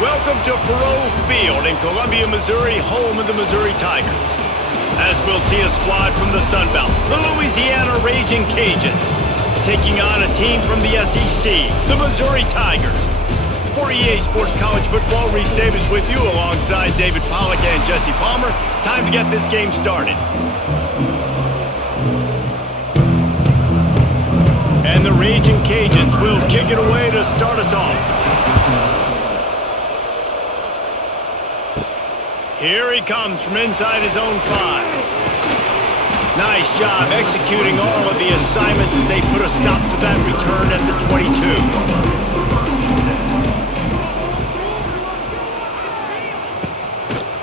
Welcome to Faurot Field in Columbia, Missouri, home of the Missouri Tigers. As we'll see a squad from the Sun Belt, the Louisiana Raging Cajuns, taking on a team from the SEC, the Missouri Tigers. For EA Sports College Football, Reese Davis with you alongside David Pollack and Jesse Palmer. Time to get this game started. And the Raging Cajuns will kick it away to start us off. Here he comes from inside his own 5. Nice job executing all of the assignments as they put a stop to that return at the 22.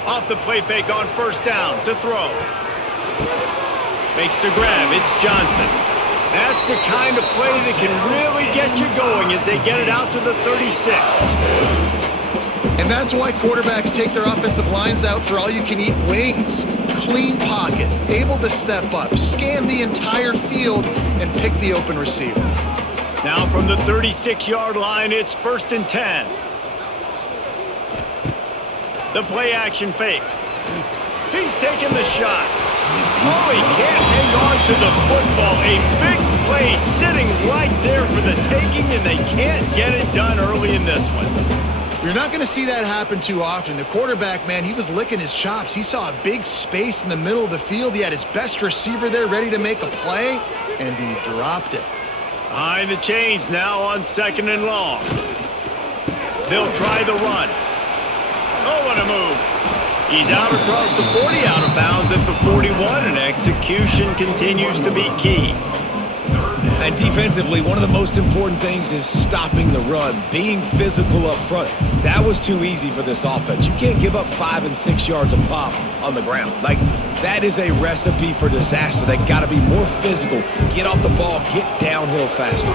Off the play fake on first down to throw. Makes the grab. It's Johnson. That's the kind of play that can really get you going as they get it out to the 36. And that's why quarterbacks take their offensive lines out for all-you-can-eat wings. Clean pocket, able to step up, scan the entire field, and pick the open receiver. Now from the 36-yard line, it's 1st and 10. The play-action fake. He's taking the shot. Oh, he can't hang on to the football. A big play sitting right there for the taking, and they can't get it done early in this one. You're not going to see that happen too often. The quarterback, man, he was licking his chops. He saw a big space in the middle of the field. He had his best receiver there ready to make a play, and he dropped it. Behind the chains now on 2nd and long. They'll try the run. Oh, what a move. He's out across the 40, out of bounds at the 41, and execution continues to be key. And defensively, one of the most important things is stopping the run, being physical up front. That was too easy for this offense. You can't give up 5 and 6 yards a pop on the ground. Like, that is a recipe for disaster. They got to be more physical, get off the ball, get downhill faster.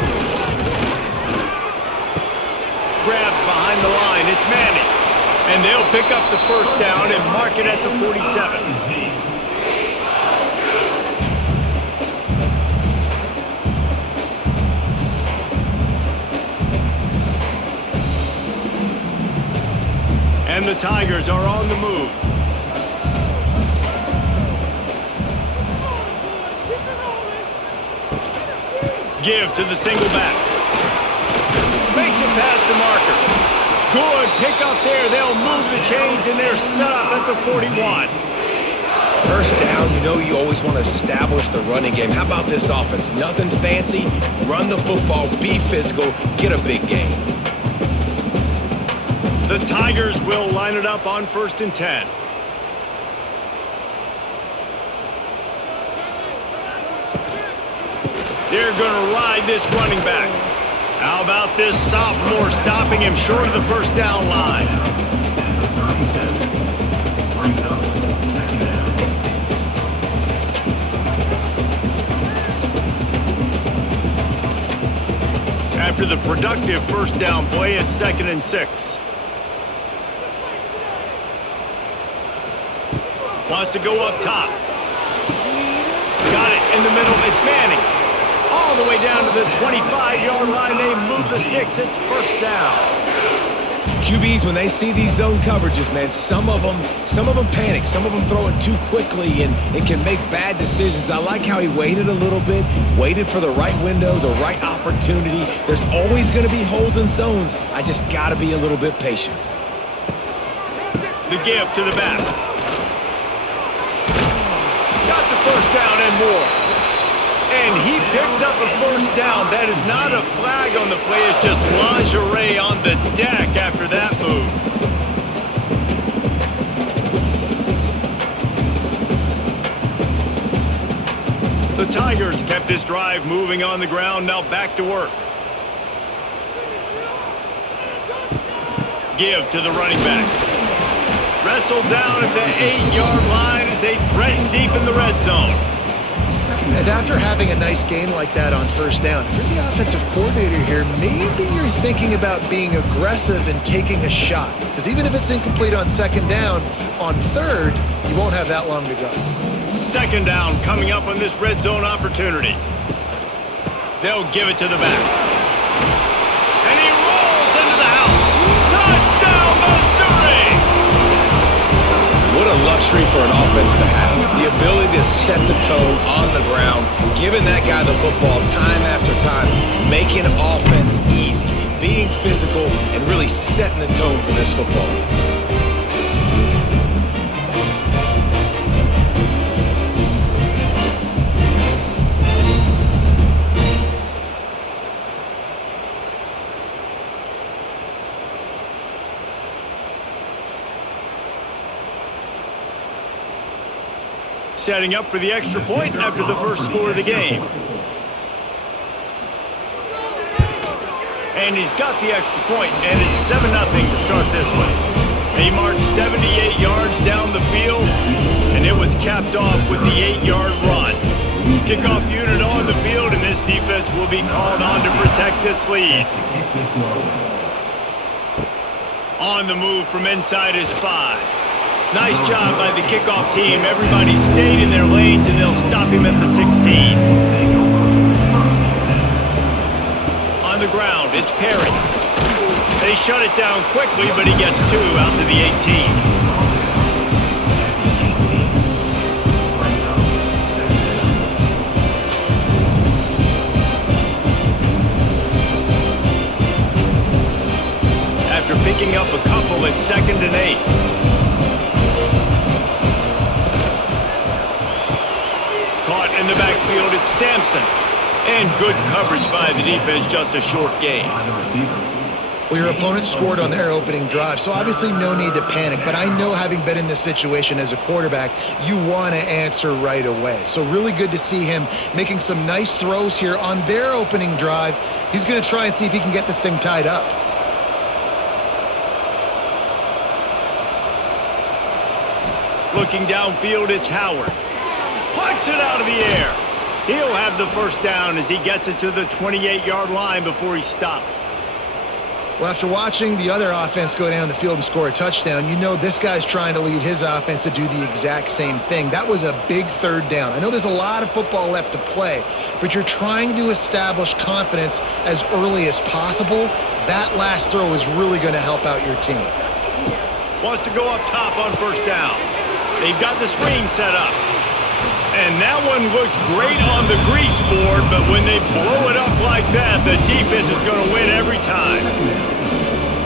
Grab behind the line, it's Manning. And they'll pick up the first down and mark it at the 47. And the Tigers are on the move. Give to the single back. Makes it past the marker. Good pick up there. They'll move the chains, and they're set up at the 41. First down, you know you always want to establish the running game. How about this offense? Nothing fancy. Run the football, be physical, get a big gain. The Tigers will line it up on 1st and 10. They're going to ride this running back. How about this sophomore stopping him short of the first down line? After the productive first down play, it's 2nd and 6. Wants to go up top. Got it in the middle. It's Manning. All the way down to the 25-yard line. They move the sticks. It's 1st down. QBs, when they see these zone coverages, man, some of them panic. Some of them throw it too quickly, and it can make bad decisions. I like how he waited a little bit, waited for the right window, the right opportunity. There's always going to be holes in zones. I just got to be a little bit patient. The give to the back. Got the first down and more. And he picks up a first down. That is not a flag on the play. It's just lingerie on the deck after that move. The Tigers kept this drive moving on the ground. Now back to work. Give to the running back. Wrestled down at the 8-yard line as they threaten deep in the red zone. And after having a nice gain like that on first down, if you're the offensive coordinator here, maybe you're thinking about being aggressive and taking a shot. Because even if it's incomplete on 2nd down, on 3rd, you won't have that long to go. 2nd down coming up on this red zone opportunity. They'll give it to the back. And he rolls into the house. Touchdown, luxury for an offense to have. The ability to set the tone on the ground, giving that guy the football time after time, making offense easy, being physical, and really setting the tone for this football game. Setting up for the extra point after the first score of the game. And he's got the extra point, and it's 7-0 to start this one. He marched 78 yards down the field, and it was capped off with the 8-yard run. Kickoff unit on the field, and this defense will be called on to protect this lead. On the move from inside his 5. Nice job by the kickoff team. Everybody stayed in their lanes, and they'll stop him at the 16. On the ground, it's Perry. They shut it down quickly, but he gets 2 out to the 18. After picking up a couple, it's 2nd and 8. Caught in the backfield, it's Sampson. And good coverage by the defense, just a short gain. Well, your opponent scored on their opening drive, so obviously no need to panic. But I know, having been in this situation as a quarterback, you want to answer right away. So really good to see him making some nice throws here on their opening drive. He's going to try and see if he can get this thing tied up. Looking downfield, it's Howard. Puts it out of the air. He'll have the first down as he gets it to the 28-yard line before he stopped. Well, after watching the other offense go down the field and score a touchdown, you know this guy's trying to lead his offense to do the exact same thing. That was a big 3rd down. I know there's a lot of football left to play, but you're trying to establish confidence as early as possible. That last throw is really going to help out your team. Wants to go up top on first down. They've got the screen set up. And that one looked great on the grease board, but when they blow it up like that, the defense is going to win every time.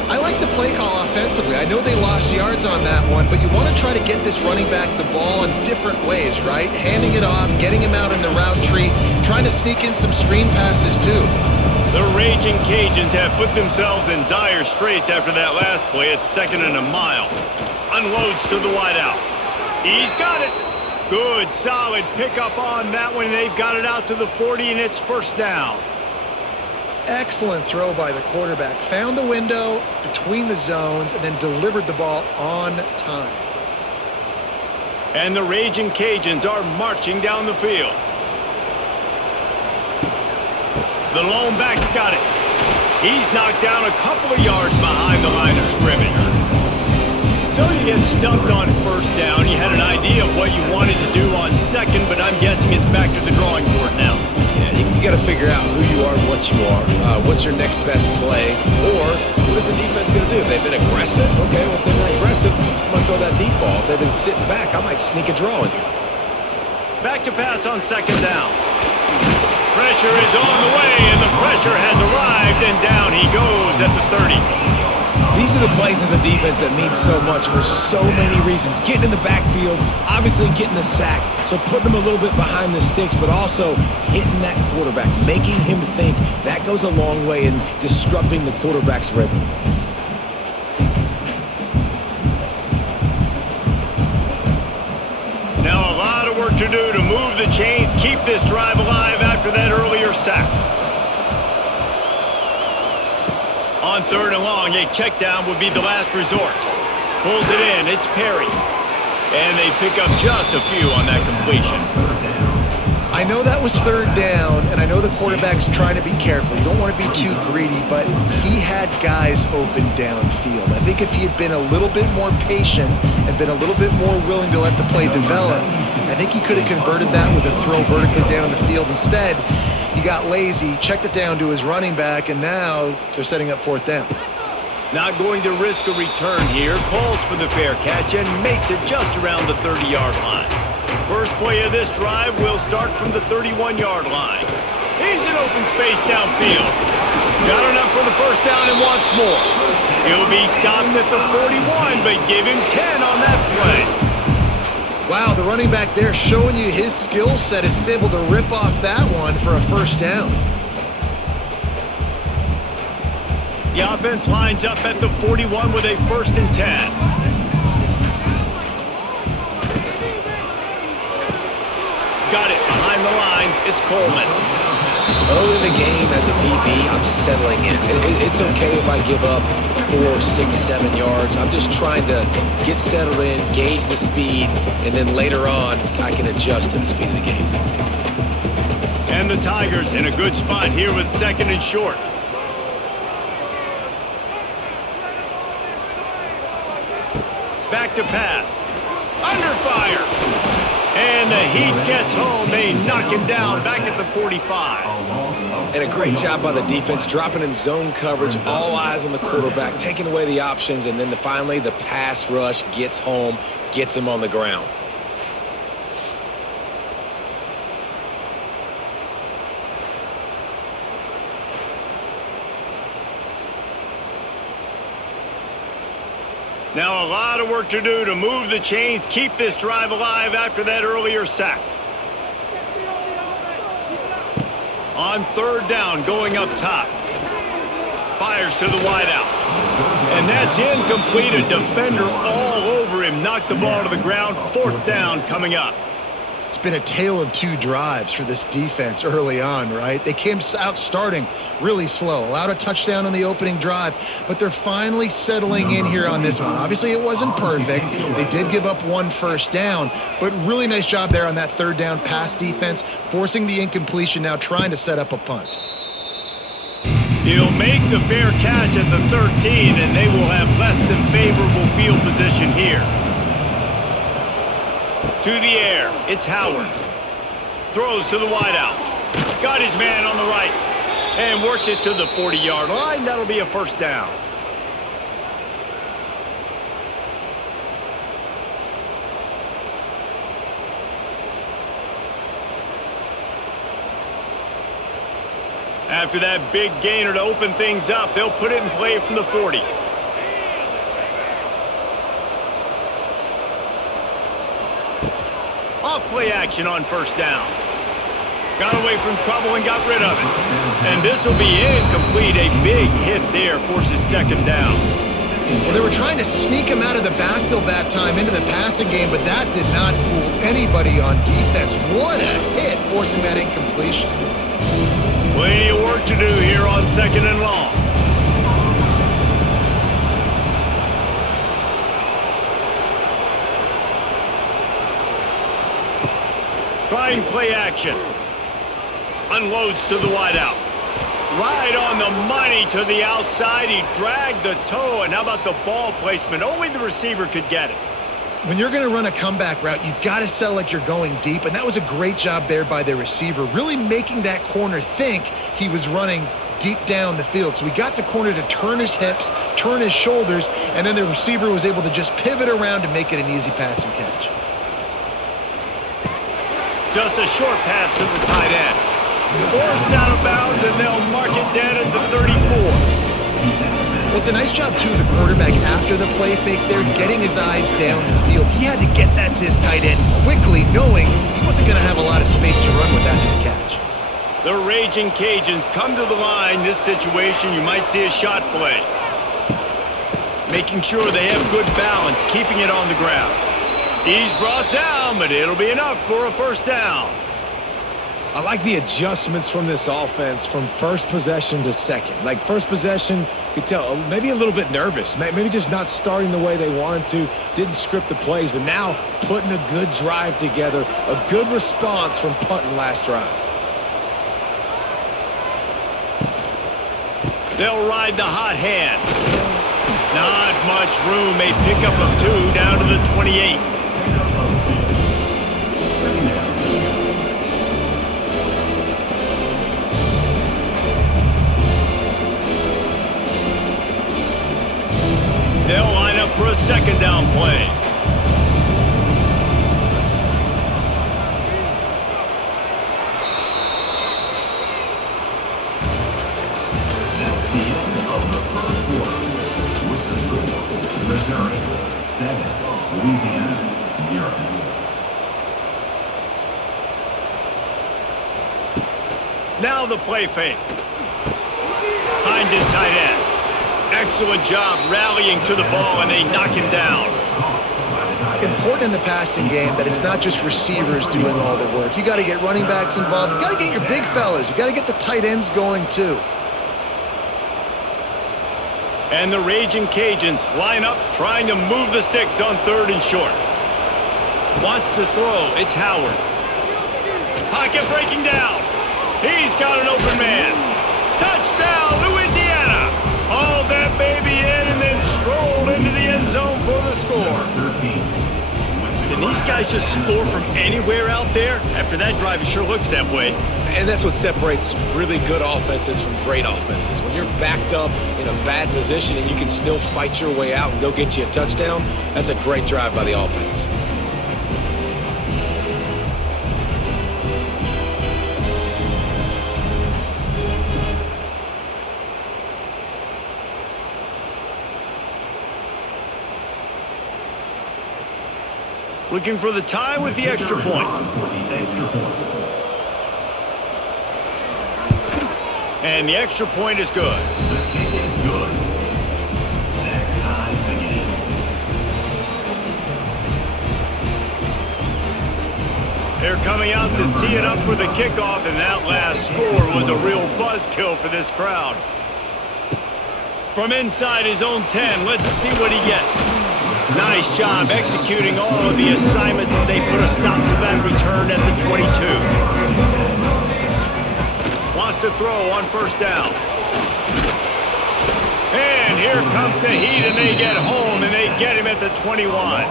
I like the play call offensively. I know they lost yards on that one, but you want to try to get this running back the ball in different ways, right? Handing it off, getting him out in the route tree, trying to sneak in some screen passes too. The Raging Cajuns have put themselves in dire straits after that last play. It's 2nd and a mile. Unloads to the wideout. He's got it. Good, solid pickup on that one. They've got it out to the 40, and it's first down. Excellent throw by the quarterback. Found the window between the zones and then delivered the ball on time. And the Raging Cajuns are marching down the field. The lone back's got it. He's knocked down a couple of yards behind the line of scrimmage. So you get stuffed on first down. You had an idea of what you wanted to do on second, but I'm guessing it's back to the drawing board now. Yeah, you got to figure out who you are and what you are. What's your next best play? Or what is the defense going to do? If they've been aggressive, okay, well, if they've been aggressive, I'm going to throw that deep ball. If they've been sitting back, I might sneak a draw in here. Back to pass on 2nd down. Pressure is on the way, and the pressure has arrived, and down he goes at the 30. These are the plays as a defense that mean so much for so many reasons. Getting in the backfield, obviously getting the sack, so putting him a little bit behind the sticks, but also hitting that quarterback, making him think. That goes a long way in disrupting the quarterback's rhythm. Now a lot of work to do to move the chains, keep this drive alive after that earlier sack. On 3rd and long, a check down would be the last resort. Pulls it in, it's Perry. And they pick up just a few on that completion. I know that was 3rd down, and I know the quarterback's trying to be careful. You don't want to be too greedy, but he had guys open downfield. I think if he had been a little bit more patient and been a little bit more willing to let the play develop, I think he could have converted that with a throw vertically down the field. Instead, he got lazy, checked it down to his running back, and now they're setting up 4th down. Not going to risk a return here. Calls for the fair catch and makes it just around the 30-yard line. First play of this drive will start from the 31-yard line. He's in open space downfield. Got enough for the first down and wants more. He'll be stopped at the 41, but give him 10 on that play. Wow, the running back there showing you his skill set is he's able to rip off that one for a first down. The offense lines up at the 41 with a 1st and 10. Got it behind the line. It's Coleman. Early in the game, as a DB, I'm settling in. It's okay if I give up 4, 6, 7 yards. I'm just trying to get settled in, gauge the speed, and then later on, I can adjust to the speed of the game. And the Tigers in a good spot here with 2nd and short. Back to pass. Under fire. And the heat gets home. They knock him down back at the 45. And a great job by the defense, dropping in zone coverage, all eyes on the quarterback, taking away the options, and then finally the pass rush gets home, gets him on the ground. Now a lot of work to do to move the chains, keep this drive alive after that earlier sack. On 3rd down, going up top. Fires to the wideout. And that's incomplete. A defender all over him. Knocked the ball to the ground. 4th down coming up. It's been a tale of 2 drives for this defense early on, right? They came out starting really slow, allowed a touchdown on the opening drive, but they're finally settling in here on this one. Obviously, it wasn't perfect. They did give up 1 first down, but really nice job there on that 3rd down pass defense, forcing the incompletion, now trying to set up a punt. He'll make the fair catch at the 13, and they will have less than favorable field position here. To the air, it's Howard. Throws to the wideout. Got his man on the right. And works it to the 40-yard line. That'll be a 1st down. After that big gainer to open things up, they'll put it in play from the 40. Off-play action on 1st down. Got away from trouble and got rid of it. And this will be incomplete. A big hit there forces 2nd down. Well, they were trying to sneak him out of the backfield that time into the passing game, but that did not fool anybody on defense. What a hit, forcing that incompletion. Plenty of work to do here on 2nd and long. Trying play action. Unloads to the wideout. Right on the money to the outside. He dragged the toe. And how about the ball placement? Only the receiver could get it. When you're going to run a comeback route, you've got to sell like you're going deep. And that was a great job there by the receiver, really making that corner think he was running deep down the field. So we got the corner to turn his hips, turn his shoulders, and then the receiver was able to just pivot around to make it an easy pass and catch. Just a short pass to the tight end. Forced out of bounds, and they'll mark it down at the 34. Well, it's a nice job, too, of the quarterback after the play fake there, getting his eyes down the field. He had to get that to his tight end quickly, knowing he wasn't going to have a lot of space to run with that to the catch. The Raging Cajuns come to the line. This situation, you might see a shot play. Making sure they have good balance, keeping it on the ground. He's brought down, but it'll be enough for a 1st down. I like the adjustments from this offense from 1st possession to 2nd. Like 1st possession, you could tell maybe a little bit nervous, maybe just not starting the way they wanted to, didn't script the plays, but now putting a good drive together, a good response from punting last drive. They'll ride the hot hand. Not much room, a pickup of 2 down to the 28. for a second down play. That's the end of the first quarter. With the score, Missouri 7, Louisiana 0. Now the play fake. Finds his tight end. Excellent job rallying to the ball, and they knock him down. Important in the passing game that it's not just receivers doing all the work. You got to get running backs involved. You got to get your big fellas. You got to get the tight ends going too. And the Raging Cajuns line up, trying to move the sticks on 3rd and short. Wants to throw. It's Howard. Pocket breaking down. He's got an open man. Touchdown, Louisiana. Hauled that baby in and then strolled into the end zone for the score. Can these guys just score from anywhere out there? After that drive, it sure looks that way. And that's what separates really good offenses from great offenses. When you're backed up in a bad position and you can still fight your way out and go get you a touchdown, that's a great drive by the offense. Looking for the tie with the extra point. And the extra point is good. The kick is good. That ties the game. They're coming out to tee it up for the kickoff, and that last score was a real buzzkill for this crowd. From inside his own 10, let's see what he gets. Nice job executing all of the assignments as they put a stop to that return at the 22. Wants to throw on 1st down. And here comes the heat, and they get home, and they get him at the 21.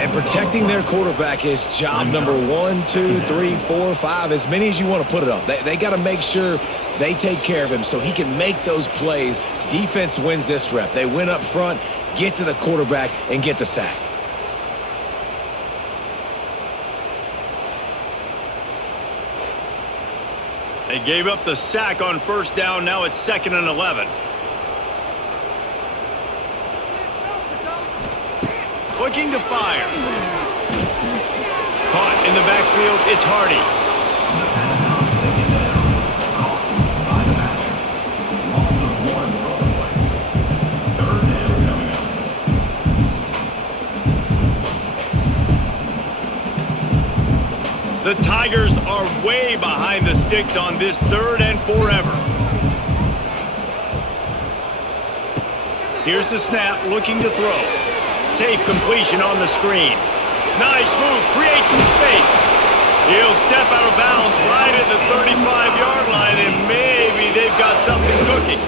And protecting their quarterback is job number 1, 2, 3, 4, 5, as many as you want to put it up. They got to make sure they take care of him so he can make those plays. Defense wins this rep. They win up front, get to the quarterback, and get the sack. They gave up the sack on 1st down. Now it's 2nd and 11. Looking to fire. Caught in the backfield. It's Hardy. The pass on 2nd down. Caught by the back. Loss of 1 on the play. 3rd down coming up. The Tigers are way behind the sticks on this 3rd and forever. Here's the snap, looking to throw. Safe completion on the screen. Nice move, creates some space. He'll step out of bounds right at the 35-yard line, and maybe they've got something cooking.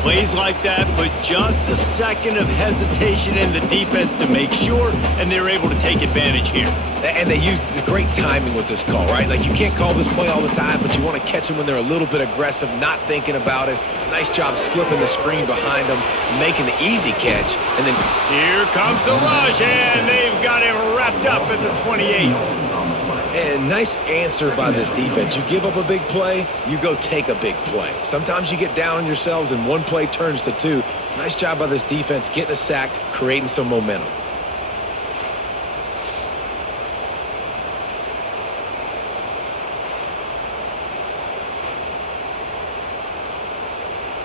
Plays like that, but just a second of hesitation in the defense to make sure, and they're able to take advantage here. And they use the great timing with this call, right? Like, you can't call this play all the time, but you want to catch them when they're a little bit aggressive, not thinking about it. Nice job slipping the screen behind them, making the easy catch, and then... Here comes the rush, and they've got him wrapped up at the 28. And nice answer by this defense. You give up a big play, you go take a big play. Sometimes you get down on yourselves and one play turns to 2. Nice job by this defense getting a sack, creating some momentum.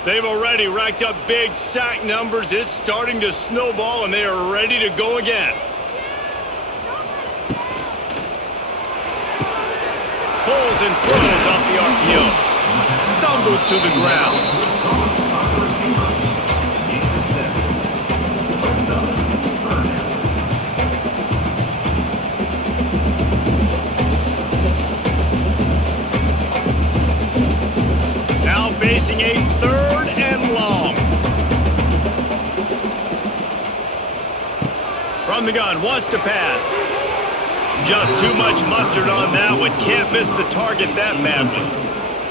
They've already racked up big sack numbers. It's starting to snowball, and they are ready to go again. Pulls and throws off the RPO. Stumbled to the ground. Now facing a 3rd and long. From the gun, wants to pass. Just too much mustard on that one. Can't miss the target that badly.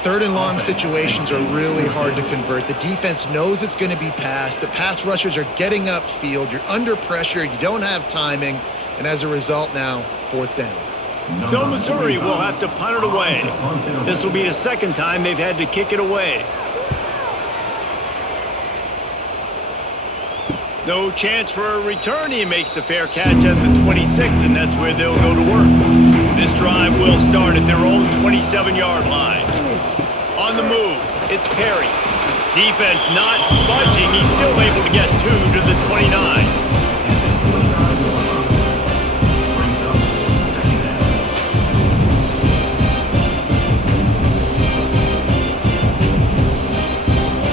Third and long situations are really hard to convert. The defense knows it's going to be passed. The pass rushers are getting upfield. You're under pressure. You don't have timing. And as a result now, fourth down. So Missouri will have to punt it away. This will be the second time they've had to kick it away. No chance for a return. He makes the fair catch at the 26, and that's where they'll go to work. This drive will start at their own 27-yard line. On the move, it's Perry. Defense not budging. He's still able to get 2 to the 29.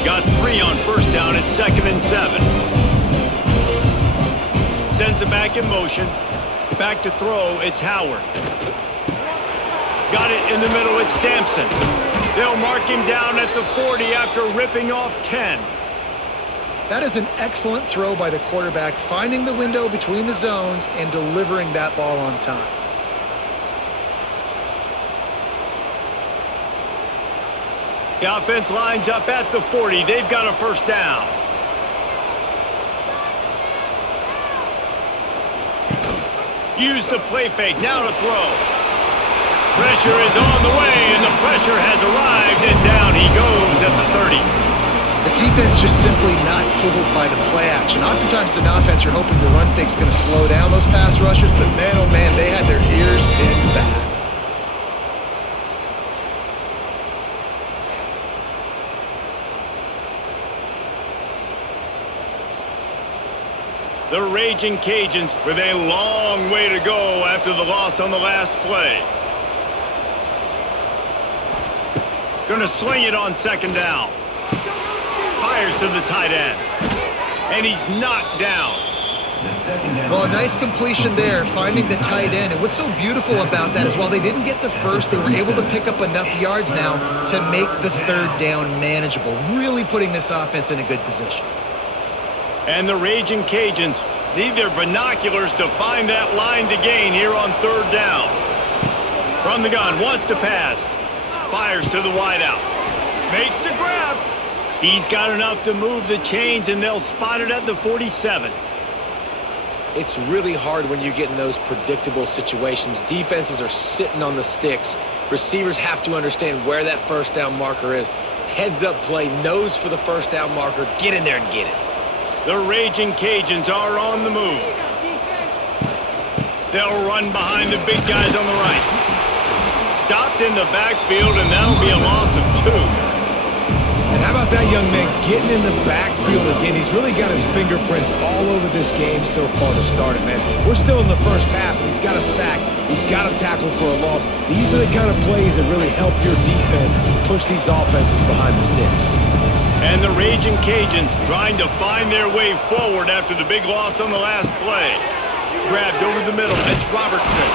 Got 3 on first down at 2nd and 7. Sends it back in motion. Back to throw, it's Howard. Got it in the middle, it's Sampson. They'll mark him down at the 40 after ripping off 10. That is an excellent throw by the quarterback, finding the window between the zones and delivering that ball on time. The offense lines up at the 40. They've got a first down. Use the play fake. Now to throw. Pressure is on the way, and the pressure has arrived, and down he goes at the 30. The defense just simply not fooled by the play action. Oftentimes, as an offense, you're hoping the run fake's going to slow down those pass rushers, but man, oh man, they had their ears pinned back. The Raging Cajuns with a long way to go after the loss on the last play. Gonna sling it on second down. Fires to the tight end. And he's knocked down. Well, a nice completion there, finding the tight end. And what's so beautiful about that is while they didn't get the first, they were able to pick up enough yards now to make the third down manageable, really putting this offense in a good position. And the Raging Cajuns need their binoculars to find that line to gain here on third down. From the gun, wants to pass. Fires to the wideout. Makes the grab. He's got enough to move the chains, and they'll spot it at the 47. It's really hard when you get in those predictable situations. Defenses are sitting on the sticks. Receivers have to understand where that first down marker is. Heads up play, nose for the first down marker. Get in there and get it. The Raging Cajuns are on the move. They'll run behind the big guys on the right. Stopped in the backfield, and that'll be a loss of 2. And how about that young man getting in the backfield again? He's really got his fingerprints all over this game so far to start it, man. We're still in the first half, and he's got a sack. He's got a tackle for a loss. These are the kind of plays that really help your defense push these offenses behind the sticks. And the Raging Cajuns trying to find their way forward after the big loss on the last play. Grabbed over the middle. It's Robertson.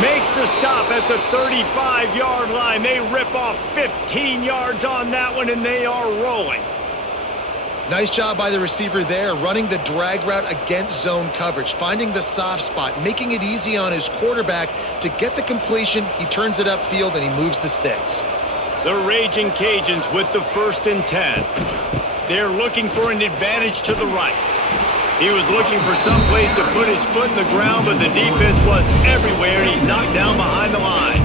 Makes the stop at the 35-yard line. They rip off 15 yards on that one, and they are rolling. Nice job by the receiver there, running the drag route against zone coverage, finding the soft spot, making it easy on his quarterback to get the completion. He turns it upfield, and he moves the sticks. The Raging Cajuns with the 1st and 10. They're looking for an advantage to the right. He was looking for some place to put his foot in the ground, but the defense was everywhere, and he's knocked down behind the line.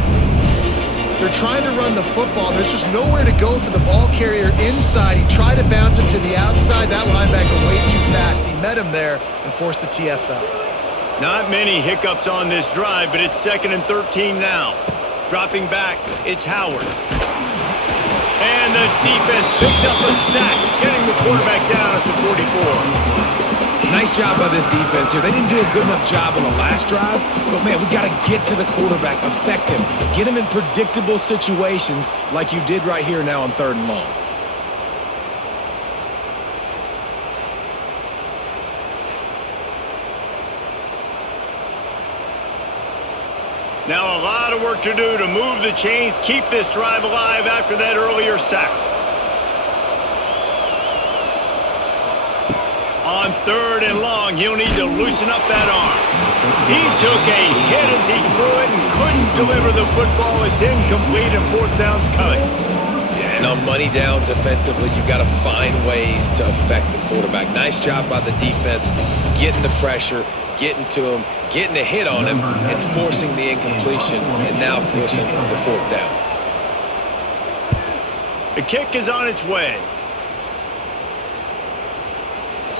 They're trying to run the football. There's just nowhere to go for the ball carrier inside. He tried to bounce it to the outside. That linebacker way too fast. He met him there and forced the TFL. Not many hiccups on this drive, but it's 2nd and 13 now. Dropping back, it's Howard. And the defense picks up a sack, getting the quarterback down at the 44. Nice job by this defense here. They didn't do a good enough job on the last drive, but man, we got to get to the quarterback, affect him, get him in predictable situations like you did right here now on 3rd and long. Now a lot of work to do to move the chains, keep this drive alive after that earlier sack. On 3rd and long, he'll need to loosen up that arm. He took a hit as he threw it and couldn't deliver the football. It's incomplete, and 4th down's coming. and on money down defensively, you've got to find ways to affect the quarterback. Nice job by the defense, getting the pressure, getting to him, getting a hit on him, and forcing the incompletion, and now forcing the fourth down. The kick is on its way.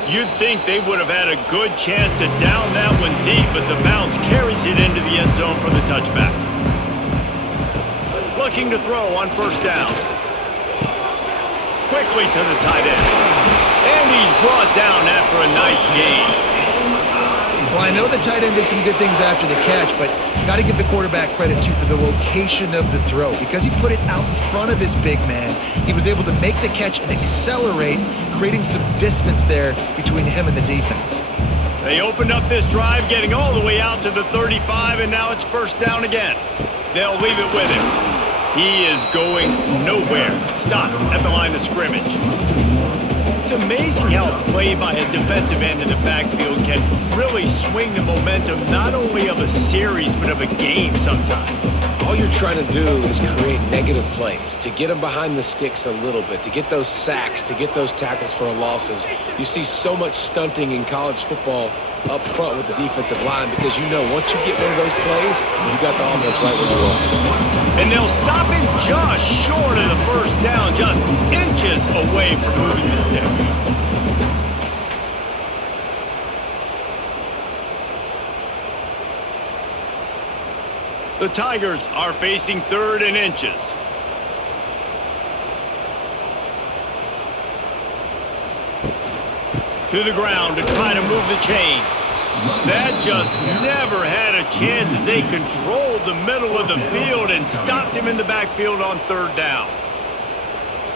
You'd think they would have had a good chance to down that one deep, but the bounce carries it into the end zone for the touchback. Looking to throw on first down. Quickly to the tight end. And he's brought down after a nice gain. Well, I know the tight end did some good things after the catch, but got to give the quarterback credit, too, for the location of the throw. Because he put it out in front of his big man, he was able to make the catch and accelerate, creating some distance there between him and the defense. They opened up this drive, getting all the way out to the 35, and now it's first down again. They'll leave it with him. He is going nowhere. Stopped at the line of scrimmage. It's amazing how a play by a defensive end in the backfield can really swing the momentum not only of a series but of a game sometimes. All you're trying to do is create negative plays, to get them behind the sticks a little bit, to get those sacks, to get those tackles for losses. You see so much stunting in college football up front with the defensive line because you know once you get one of those plays, you got the offense right where you are. And they'll stop him just short of the first down, just inches away from moving the sticks. The Tigers are facing 3rd and inches. To the ground to try to move the chains. That just never had a chance as they controlled the middle of the field and stopped him in the backfield on 3rd down.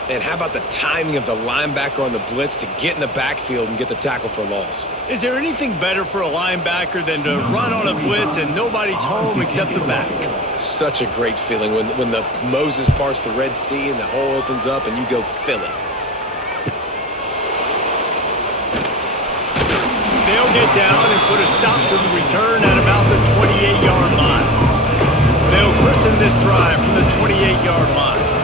And how about the timing of the linebacker on the blitz to get in the backfield and get the tackle for loss? Is there anything better for a linebacker than to run on a blitz and nobody's home except the back? Such a great feeling when the Moses parts the Red Sea and the hole opens up and you go fill it. They'll get down and put a stop to the return at about the 28-yard line. They'll christen this drive from the 28-yard line.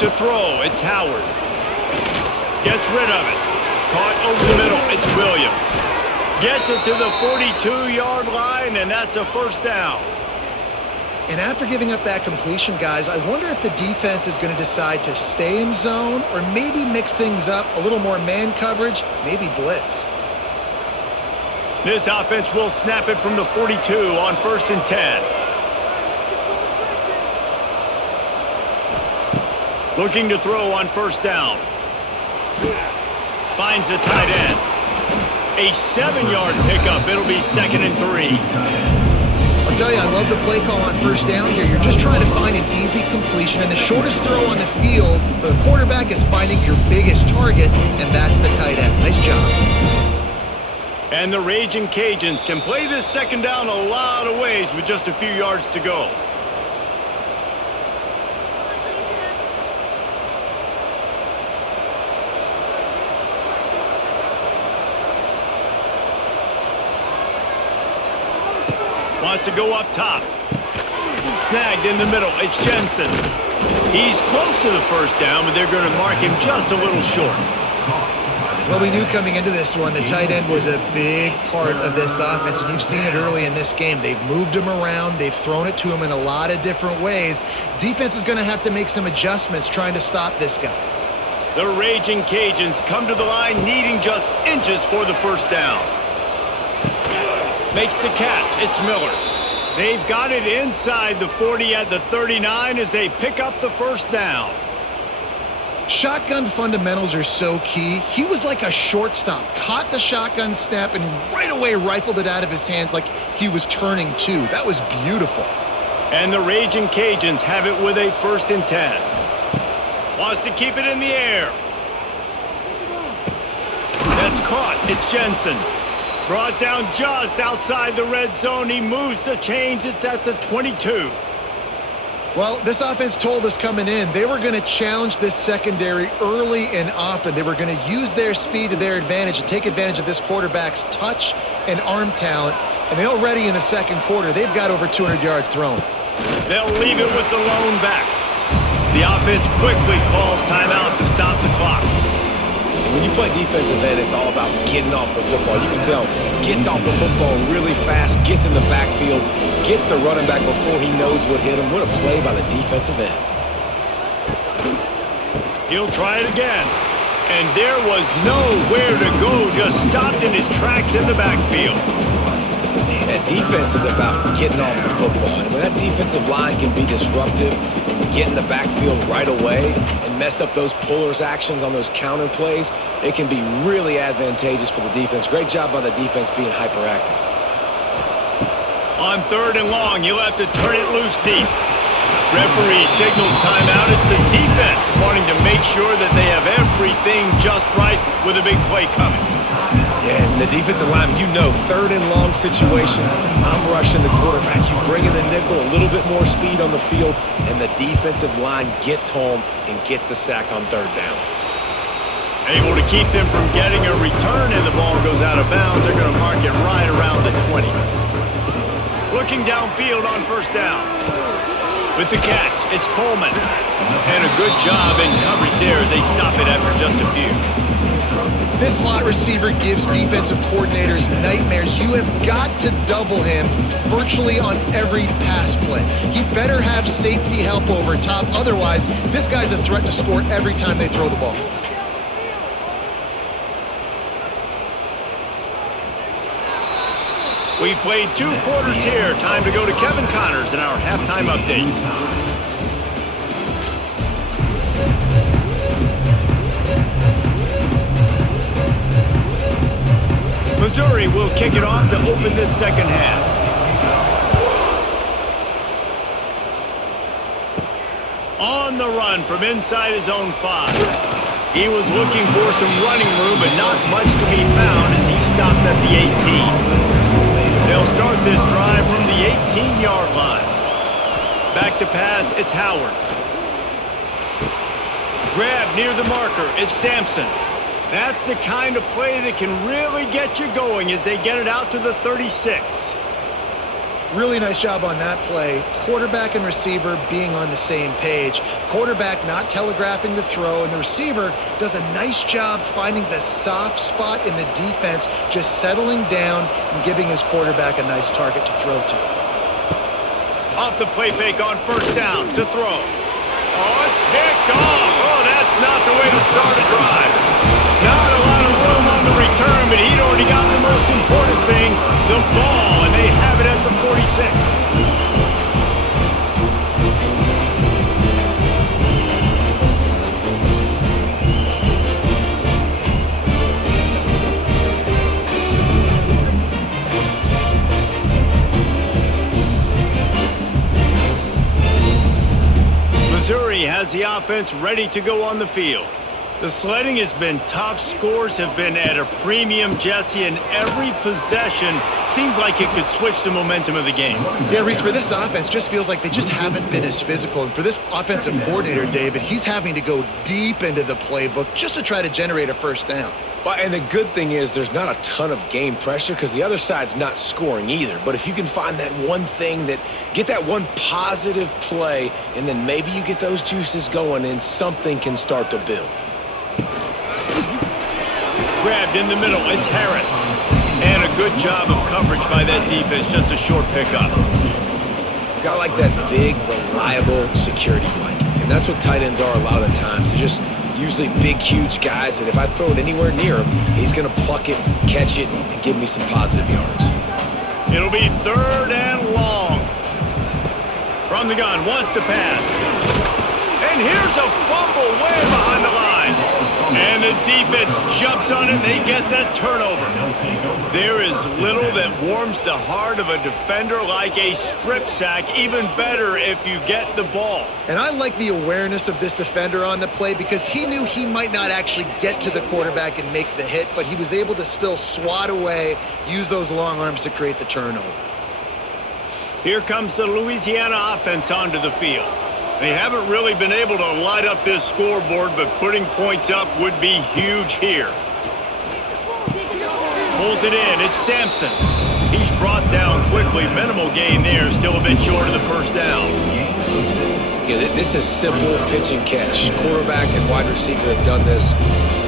To throw, it's Howard. Gets rid of it. Caught over the middle, it's Williams. Gets it to the 42-yard line, and that's a first down. And after giving up that completion, guys, I wonder if the defense is going to decide to stay in zone or maybe mix things up, a little more man coverage, maybe blitz. This offense will snap it from the 42 on 1st and 10. Looking to throw on first down. Finds the tight end. A 7-yard pickup. It'll be 2nd and 3. I'll tell you, I love the play call on first down here. You're just trying to find an easy completion, and the shortest throw on the field for the quarterback is finding your biggest target, and that's the tight end. Nice job. And the Raging Cajuns can play this 2nd down a lot of ways with just a few yards to go. Wants to go up top. Snagged in the middle. It's Jensen. He's close to the first down, but they're going to mark him just a little short. Well, we knew coming into this one, the tight end was a big part of this offense, and you've seen it early in this game. They've moved him around. They've thrown it to him in a lot of different ways. Defense is going to have to make some adjustments trying to stop this guy. The Raging Cajuns come to the line needing just inches for the first down. Makes the catch. It's Miller. They've got it inside the 40 at the 39 as they pick up the first down. Shotgun fundamentals are so key. He was like a shortstop. Caught the shotgun snap and right away rifled it out of his hands like he was turning two. That was beautiful. And the Raging Cajuns have it with a 1st and 10. Wants to keep it in the air. That's caught. It's Jensen. Brought down just outside the red zone. He moves the chains. It's at the 22. Well, this offense told us coming in they were going to challenge this secondary early and often. They were going to use their speed to their advantage and take advantage of this quarterback's touch and arm talent. And they already in the second quarter, they've got over 200 yards thrown. They'll leave it with the lone back. The offense quickly calls timeout to stop the clock. When you play defensive end, it's all about getting off the football. You can tell, gets off the football really fast, gets in the backfield, gets the running back before he knows what hit him. What a play by the defensive end. He'll try it again. And there was nowhere to go, just stopped in his tracks in the backfield. That defense is about getting off the football. And when that defensive line can be disruptive and get in the backfield right away and mess up those pullers actions on those counter plays, it can be really advantageous for the defense. Great job by the defense being hyperactive. On 3rd and long, you'll have to turn it loose deep. Referee signals timeout. It's the defense wanting to make sure that they have everything just right with a big play coming. Yeah, and the defensive lineman, you know, 3rd and long situations, I'm rushing the quarterback. You bring in the nickel, a little bit more speed on the field, and the defensive line gets home and gets the sack on 3rd down. Able to keep them from getting a return, and the ball goes out of bounds. They're going to mark it right around the 20. Looking downfield on 1st down. With the catch, it's Coleman. And a good job in coverage there as they stop it after just a few. This slot receiver gives defensive coordinators nightmares. You have got to double him virtually on every pass play. He better have safety help over top. Otherwise, this guy's a threat to score every time they throw the ball. We've played 2 quarters here. Time to go to Kevin Connors in our halftime update. Missouri will kick it off to open this 2nd half. On the run from inside his own 5. He was looking for some running room, but not much to be found as he stopped at the 18. They'll start this drive from the 18-yard line. Back to pass, it's Howard. Grab near the marker, it's Sampson. That's the kind of play that can really get you going as they get it out to the 36. Really nice job on that play. Quarterback and receiver being on the same page. Quarterback not telegraphing the throw, and the receiver does a nice job finding the soft spot in the defense, just settling down and giving his quarterback a nice target to throw to. Off the play fake on 1st down to throw. Oh, it's picked off. Oh, that's not the way to start a drive. Not a lot of room on the return, but he'd already got the most important thing, the ball, and they have it at the 46. Missouri has the offense ready to go on the field. The sledding has been tough. Scores have been at a premium, Jesse, and every possession seems like it could switch the momentum of the game. Yeah, Reese, for this offense, just feels like they just haven't been as physical. And for this offensive coordinator, David, he's having to go deep into the playbook just to try to generate a 1st down. Well, and the good thing is there's not a ton of game pressure because the other side's not scoring either. But if you can find that one thing get that one positive play, and then maybe you get those juices going and something can start to build. Grabbed in the middle, it's Harris. And a good job of coverage by that defense, just a short pickup. Gotta like that big, reliable security blanket. And that's what tight ends are a lot of the times. They're just usually big, huge guys that if I throw it anywhere near him, he's gonna pluck it, catch it, and give me some positive yards. It'll be 3rd and long. From the gun, wants to pass. And here's a fumble way behind the line. And the defense jumps on it, and they get that turnover. There is little that warms the heart of a defender like a strip sack. Even better if you get the ball. And I like the awareness of this defender on the play because he knew he might not actually get to the quarterback and make the hit, but he was able to still swat away, use those long arms to create the turnover. Here comes the Louisiana offense onto the field. They haven't really been able to light up this scoreboard, but putting points up would be huge here. Pulls it in. It's Sampson. He's brought down quickly. Minimal gain there. Still a bit short of the first down. Yeah, this is simple pitch and catch. Quarterback and wide receiver have done this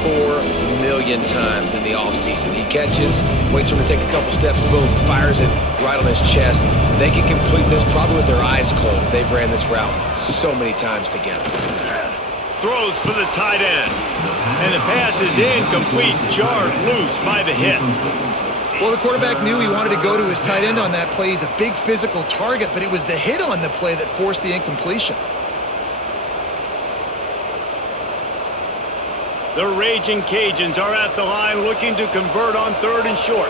4 million times in the offseason. He catches, waits for him to take a couple steps, boom, fires it right on his chest. They can complete this probably with their eyes closed. They've ran this route so many times together. Throws for the tight end. And the pass is incomplete, jarred loose by the hit. Well, the quarterback knew he wanted to go to his tight end on that play. He's a big physical target, but it was the hit on the play that forced the incompletion. The Raging Cajuns are at the line looking to convert on 3rd and short.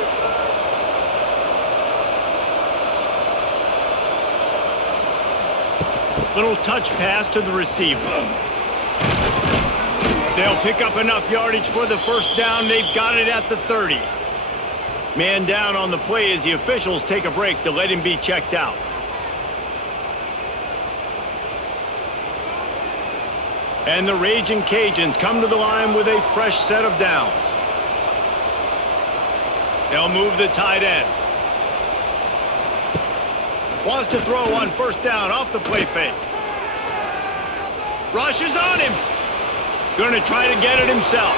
Little touch pass to the receiver. They'll pick up enough yardage for the first down. They've got it at the 30. Man down on the play as the officials take a break to let him be checked out. And the Raging Cajuns come to the line with a fresh set of downs. They'll move the tight end. Wants to throw on first down off the play fake. Rushes on him. Going to try to get it himself.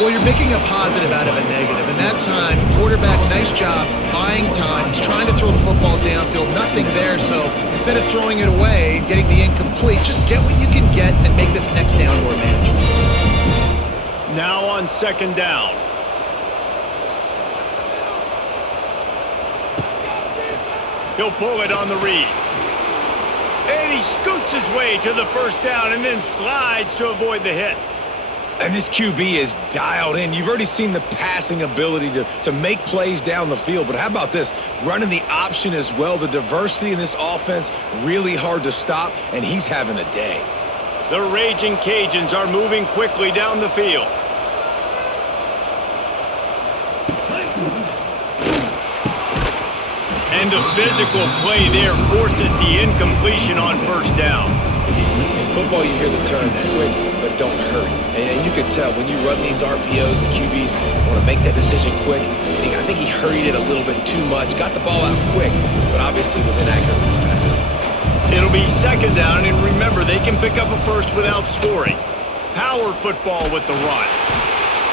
Well, you're making a positive out of a negative. And that time, quarterback, nice job buying time. He's trying to throw the football downfield. Nothing there. So instead of throwing it away, getting the incomplete, just get what you can get and make this next down more manageable. Now on 2nd down. He'll pull it on the read. And he scoots his way to the first down and then slides to avoid the hit. And this QB is dialed in. You've already seen the passing ability to make plays down the field. But how about this? Running the option as well. The diversity in this offense, really hard to stop, and he's having a day. The Raging Cajuns are moving quickly down the field. And a physical play there forces the incompletion on first down. In football, you hear the term quick, but don't hurry. And you can tell when you run these RPOs, the QBs want to make that decision quick. And I think he hurried it a little bit too much, got the ball out quick, but obviously was inaccurate with his pass. It'll be 2nd down, and remember, they can pick up a first without scoring. Power football with the run.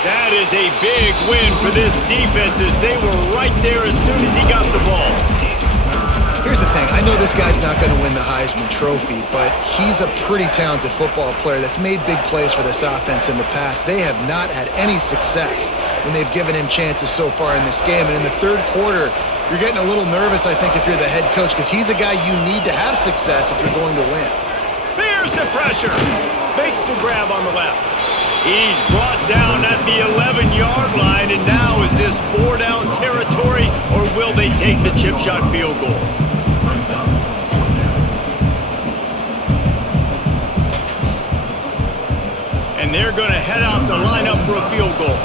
That is a big win for this defense as they were right there as soon as he got the ball. Here's the thing. I know this guy's not going to win the Heisman Trophy, but he's a pretty talented football player that's made big plays for this offense in the past. They have not had any success when they've given him chances so far in this game. And in the 3rd quarter, you're getting a little nervous, I think, if you're the head coach, because he's a guy you need to have success if you're going to win. There's the pressure. Makes the grab on the left. He's brought down at the 11-yard line, and now is this 4-down territory, or will they take the chip shot field goal? And they're going to head out to line up for a field goal.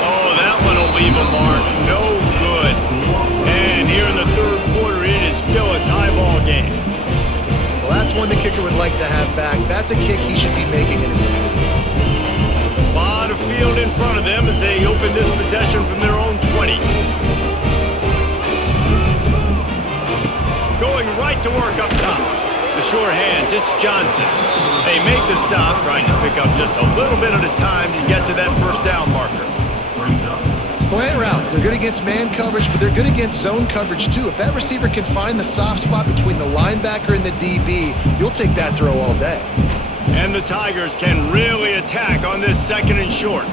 Oh, that one will leave a mark. No good. And here in the 3rd quarter, it is still a tie ball game. Well, that's one the kicker would like to have back. That's a kick he should be making in his sleep. A lot of field in front of them as they open this possession from their own 20. Going right to work up top. The sure hands, it's Johnson. They make the stop, trying to pick up just a little bit at a time to get to that first down marker. Slant routes, they're good against man coverage, but they're good against zone coverage too. If that receiver can find the soft spot between the linebacker and the DB, you'll take that throw all day. And the Tigers can really attack on this 2nd and short.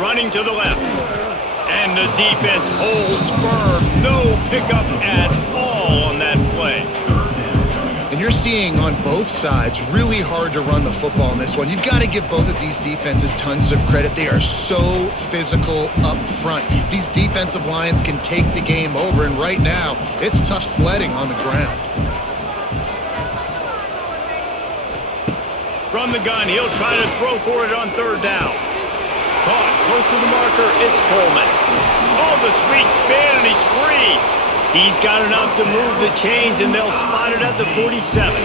Running to the left. And the defense holds firm. No pickup at all on that play. And you're seeing on both sides really hard to run the football in this one. You've got to give both of these defenses tons of credit. They are so physical up front. These defensive lines can take the game over, and right now, it's tough sledding on the ground. From the gun, he'll try to throw for it on 3rd down. Caught close to the marker, it's Coleman. Oh, the sweet spin, and he's free. He's got enough to move the chains, and they'll spot it at the 47.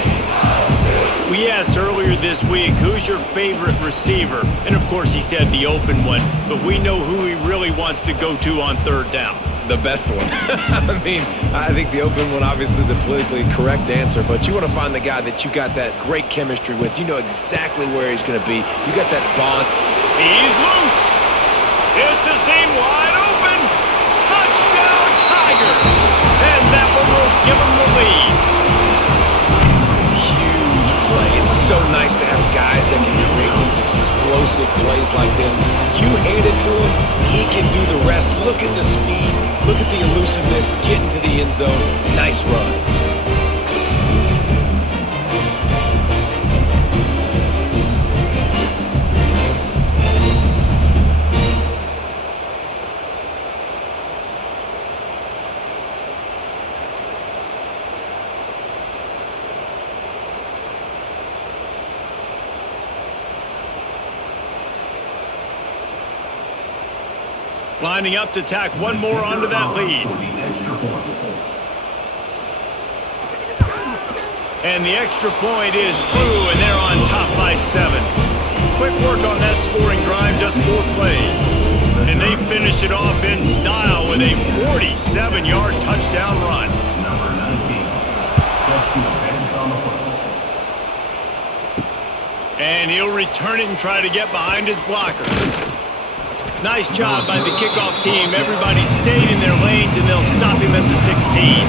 We asked earlier this week, who's your favorite receiver? And of course he said the open one, but we know who he really wants to go to on third down. The best one. I mean, I think the open one, obviously the politically correct answer, but you want to find the guy that you got that great chemistry with. You know exactly where he's going to be. You got that bond. He's loose. It's a seam wide open. Touchdown Tigers. And that one will give them the lead. Huge play. It's so nice to have guys that can create these explosive plays like this. You hand it to him, he can do the rest. Look at the speed. Look at the elusiveness, get into the end zone. Nice run. Lining up to tack one more onto that lead. And the extra point is true, and they're on top by 7. Quick work on that scoring drive, just 4 plays. And they finish it off in style with a 47-yard touchdown run. Number 19, set to advance on the football. And he'll return it and try to get behind his blockers. Nice job by the kickoff team. Everybody stayed in their lanes, and they'll stop him at the 16.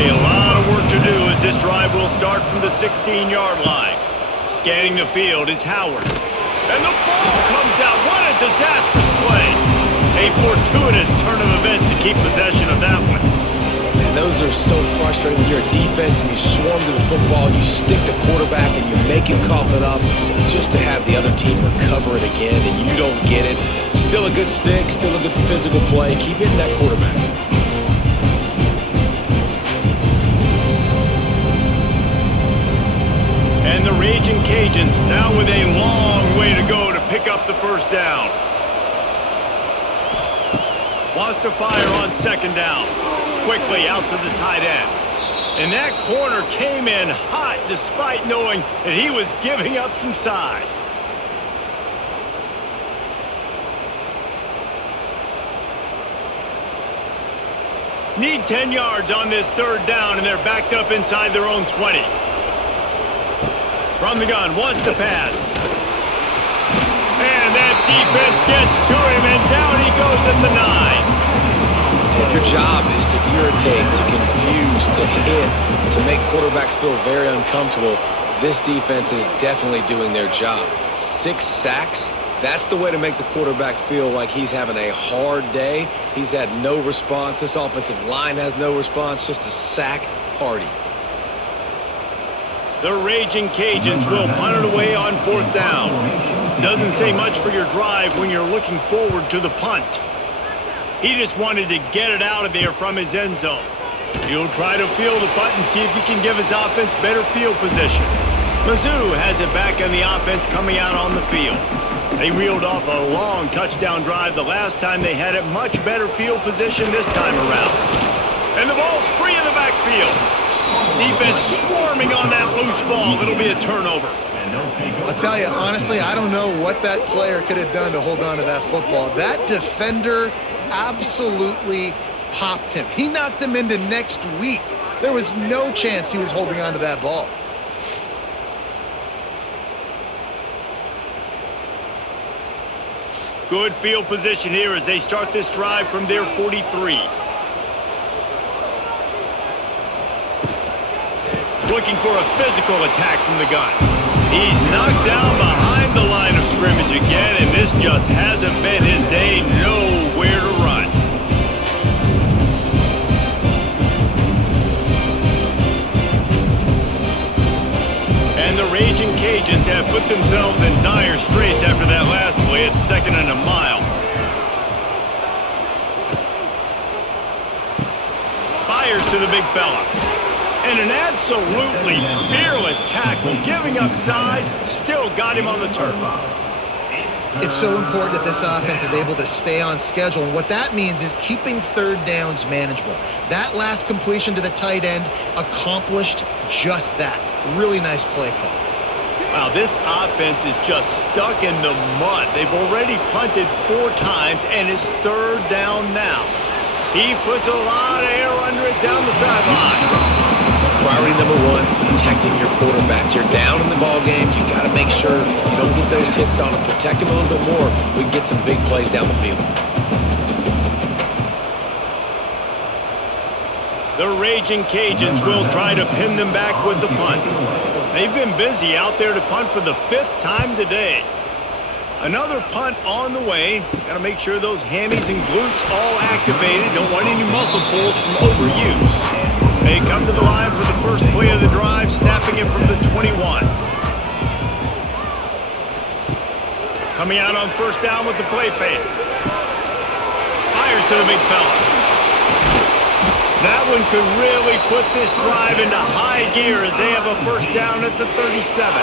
A lot of work to do as this drive will start from the 16-yard line. Scanning the field, it's Howard. And the ball comes out. What a disastrous play. A fortuitous turn of events to keep possession of that one. And those are so frustrating when you're a defense and you swarm to the football, you stick the quarterback and you make him cough it up just to have the other team recover it again and you don't get it. Still a good stick, still a good physical play. Keep hitting that quarterback. And the Raging Cajuns now with a long way to go to pick up the first down. Wants to fire on second down. Quickly out to the tight end. And that corner came in hot despite knowing that he was giving up some size. Need 10 yards on this third down, and they're backed up inside their own 20. From the gun, wants to pass. And that defense gets to him, and down he goes at the 9. If your job is to irritate, to confuse, to hit, to make quarterbacks feel very uncomfortable, this defense is definitely doing their job. 6 sacks, that's the way to make the quarterback feel like he's having a hard day. He's had no response. This offensive line has no response, just a sack party. The Raging Cajuns will punt it away on fourth down. Doesn't say much for your drive when you're looking forward to the punt. He just wanted to get it out of there from his end zone. He'll try to field the punt and see if he can give his offense better field position. Mizzou has it back on the offense coming out on the field. They reeled off a long touchdown drive the last time they had it. Much better field position this time around. And the ball's free in the backfield. Defense swarming on that loose ball. It'll be a turnover. I'll tell you, honestly, I don't know what that player could have done to hold on to that football. That defender absolutely popped him. He knocked him into next week. There was no chance he was holding on to that ball. Good field position here as they start this drive from their 43. Looking for a physical attack from the gun. He's knocked down behind the line of scrimmage again, and this just hasn't been his day. Nowhere to run. And the Raging Cajuns have put themselves in dire straits after that last play. It's 2nd and a mile. Fires to the big fella. And an absolutely fearless tackle, giving up size, still got him on the turf. It's so important that this offense is able to stay on schedule, and what that means is keeping third downs manageable. That last completion to the tight end accomplished just that. Really nice play call. Wow, this offense is just stuck in the mud. They've already punted 4 times, and it's 3rd down now. He puts a lot of air under it down the sideline. Priority number 1, protecting your quarterback. You're down in the ball game. You got to make sure you don't get those hits on him. Protect him a little bit more. We can get some big plays down the field. The Raging Cajuns will try to pin them back with the punt. They've been busy out there to punt for the 5th time today. Another punt on the way. Got to make sure those hammies and glutes all activated. Don't want any muscle pulls from overuse. They come to the line for the first play of the drive, snapping it from the 21. Coming out on 1st down with the play fake. Fires to the big fella. That one could really put this drive into high gear as they have a 1st down at the 37.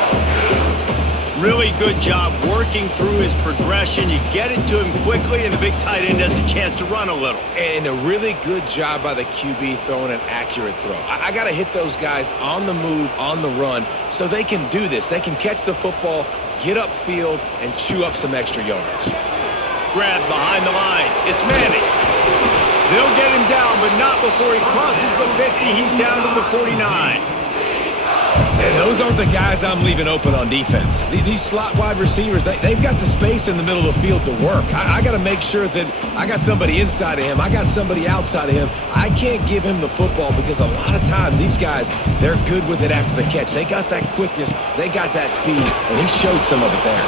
Really good job working through his progression. You get it to him quickly, and the big tight end has a chance to run a little. And a really good job by the QB throwing an accurate throw. I got to hit those guys on the move, on the run, so they can do this. They can catch the football, get upfield, and chew up some extra yards. Grab behind the line. It's Manning. They'll get him down, but not before he crosses the 50. He's down to the 49. And those aren't the guys I'm leaving open on defense. These slot wide receivers, they've got the space in the middle of the field to work. I got to make sure that I got somebody inside of him. I got somebody outside of him. I can't give him the football because a lot of times these guys, they're good with it after the catch. They got that quickness. They got that speed, and he showed some of it there.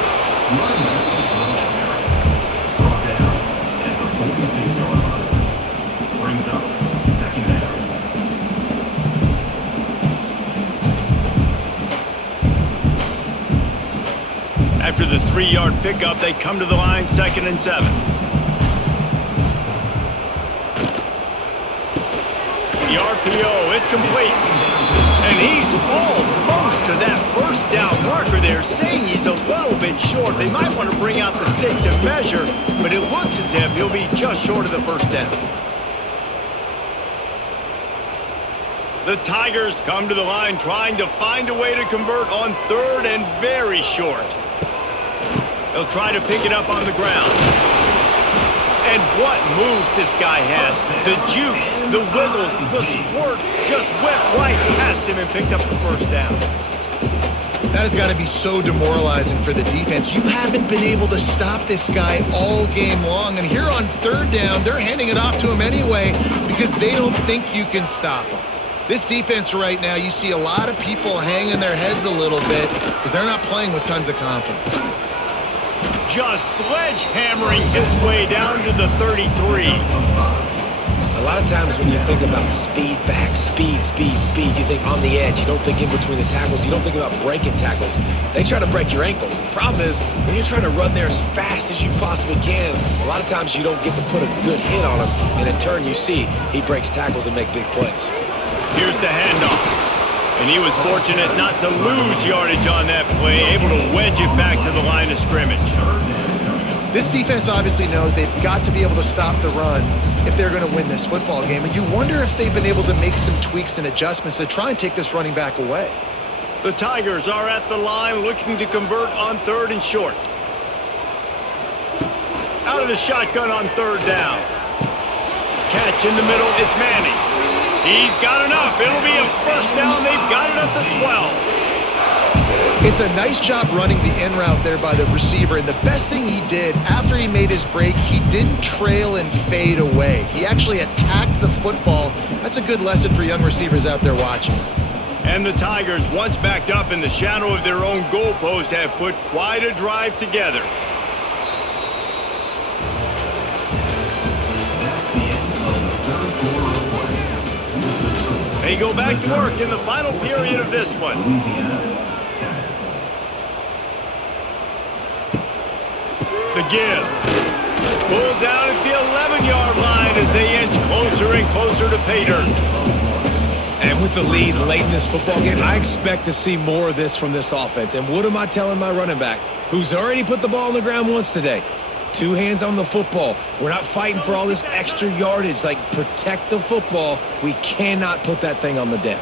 Brought down at the 46-yard line. Brings up 2nd down. After the 3-yard pickup, they come to the line 2nd and 7. The RPO, it's complete. And he's almost to that 1st down marker there, saying he's a little bit short. They might want to bring out the sticks and measure, but it looks as if he'll be just short of the 1st down. The Tigers come to the line trying to find a way to convert on 3rd and very short. They'll try to pick it up on the ground. And what moves this guy has. The jukes, the wiggles, the squirts just went right past him and picked up the 1st down. That has got to be so demoralizing for the defense. You haven't been able to stop this guy all game long. And here on 3rd down, they're handing it off to him anyway because they don't think you can stop him. This defense right now, you see a lot of people hanging their heads a little bit because they're not playing with tons of confidence. Just sledgehammering his way down to the 33. A lot of times when you think about speed back, speed, you think on the edge. You don't think in between the tackles. You don't think about breaking tackles. They try to break your ankles. The problem is when you're trying to run there as fast as you possibly can, a lot of times you don't get to put a good hit on him. And in turn, you see he breaks tackles and make big plays. Here's the handoff. And he was fortunate not to lose yardage on that play, able to wedge it back to the line of scrimmage. This defense obviously knows they've got to be able to stop the run if they're going to win this football game. And you wonder if they've been able to make some tweaks and adjustments to try and take this running back away. The Tigers are at the line looking to convert on 3rd and short. Out of the shotgun on 3rd down. Catch in the middle, it's Manning. He's got enough. It'll be a 1st down. They've got it at the 12. It's a nice job running the in route there by the receiver. And the best thing he did after he made his break, he didn't trail and fade away. He actually attacked the football. That's a good lesson for young receivers out there watching. And the Tigers, once backed up in the shadow of their own goalpost, have put quite a drive together. They go back to work in the final period of this one. Louisiana 7. The give. Pulled down at the 11-yard line as they inch closer and closer to pay dirt. And with the lead late in this football game, I expect to see more of this from this offense. And what am I telling my running back, who's already put the ball on the ground once today? 2 hands on the football. We're not fighting for all this extra yardage. Like, protect the football. We cannot put that thing on the deck.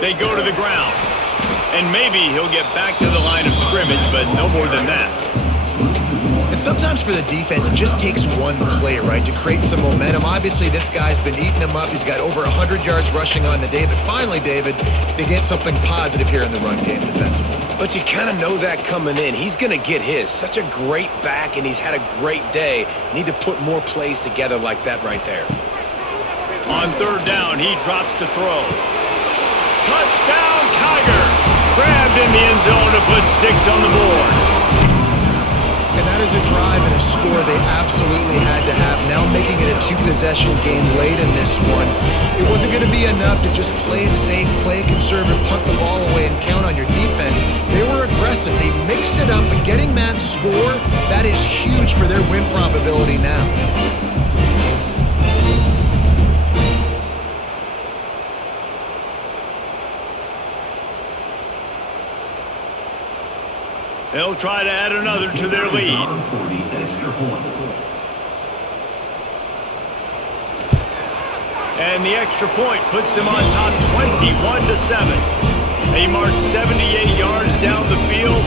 They go to the ground. And maybe he'll get back to the line of scrimmage, but no more than that. And sometimes for the defense, it just takes one play, right, to create some momentum. Obviously, this guy's been eating them up. He's got over 100 yards rushing on the day. But finally, David, they get something positive here in the run game defensively. But you kind of know that coming in. He's going to get his. Such a great back, and he's had a great day. Need to put more plays together like that right there. On third down, he drops to throw. Touchdown, Tigers! Grabbed in the end zone to put 6 on the board. And that is a drive and a score they absolutely had to have. Now making it a 2-possession game late in this one. It wasn't going to be enough to just play it safe, play it conservative, punt the ball away, and count on your defense. They were aggressive. They mixed it up, and getting that score, that is huge for their win probability now. They'll try to add another to their lead. And the extra point puts them on top 21-7. They march 78 yards down the field,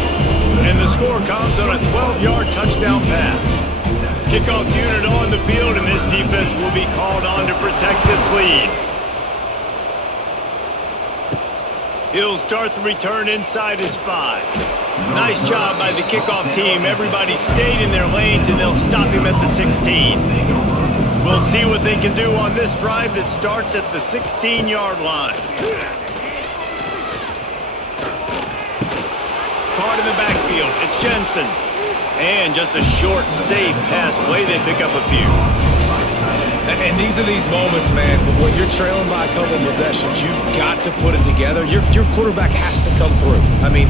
and the score comes on a 12-yard touchdown pass. Kickoff unit on the field, and this defense will be called on to protect this lead. He'll start the return inside his 5. Nice job by the kickoff team. Everybody stayed in their lanes, and they'll stop him at the 16. We'll see what they can do on this drive that starts at the 16-yard line. Caught in the backfield. It's Jensen. And just a short, safe pass play. They pick up a few. And these are these moments, man, when you're trailing by a couple of possessions, you've got to put it together. Your quarterback has to come through. I mean,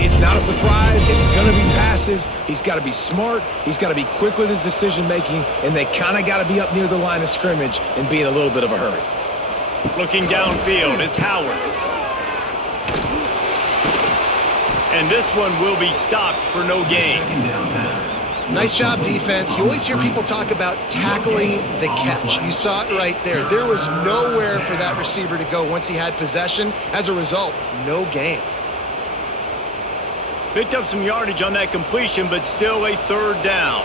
it's not a surprise. It's going to be passes. He's got to be smart. He's got to be quick with his decision-making, and they kind of got to be up near the line of scrimmage and be in a little bit of a hurry. Looking downfield, it's Howard. And this one will be stopped for no gain. Nice job, defense. You always hear people talk about tackling the catch. You saw it right there. There was nowhere for that receiver to go once he had possession. As a result, no gain. Picked up some yardage on that completion, but still a third down.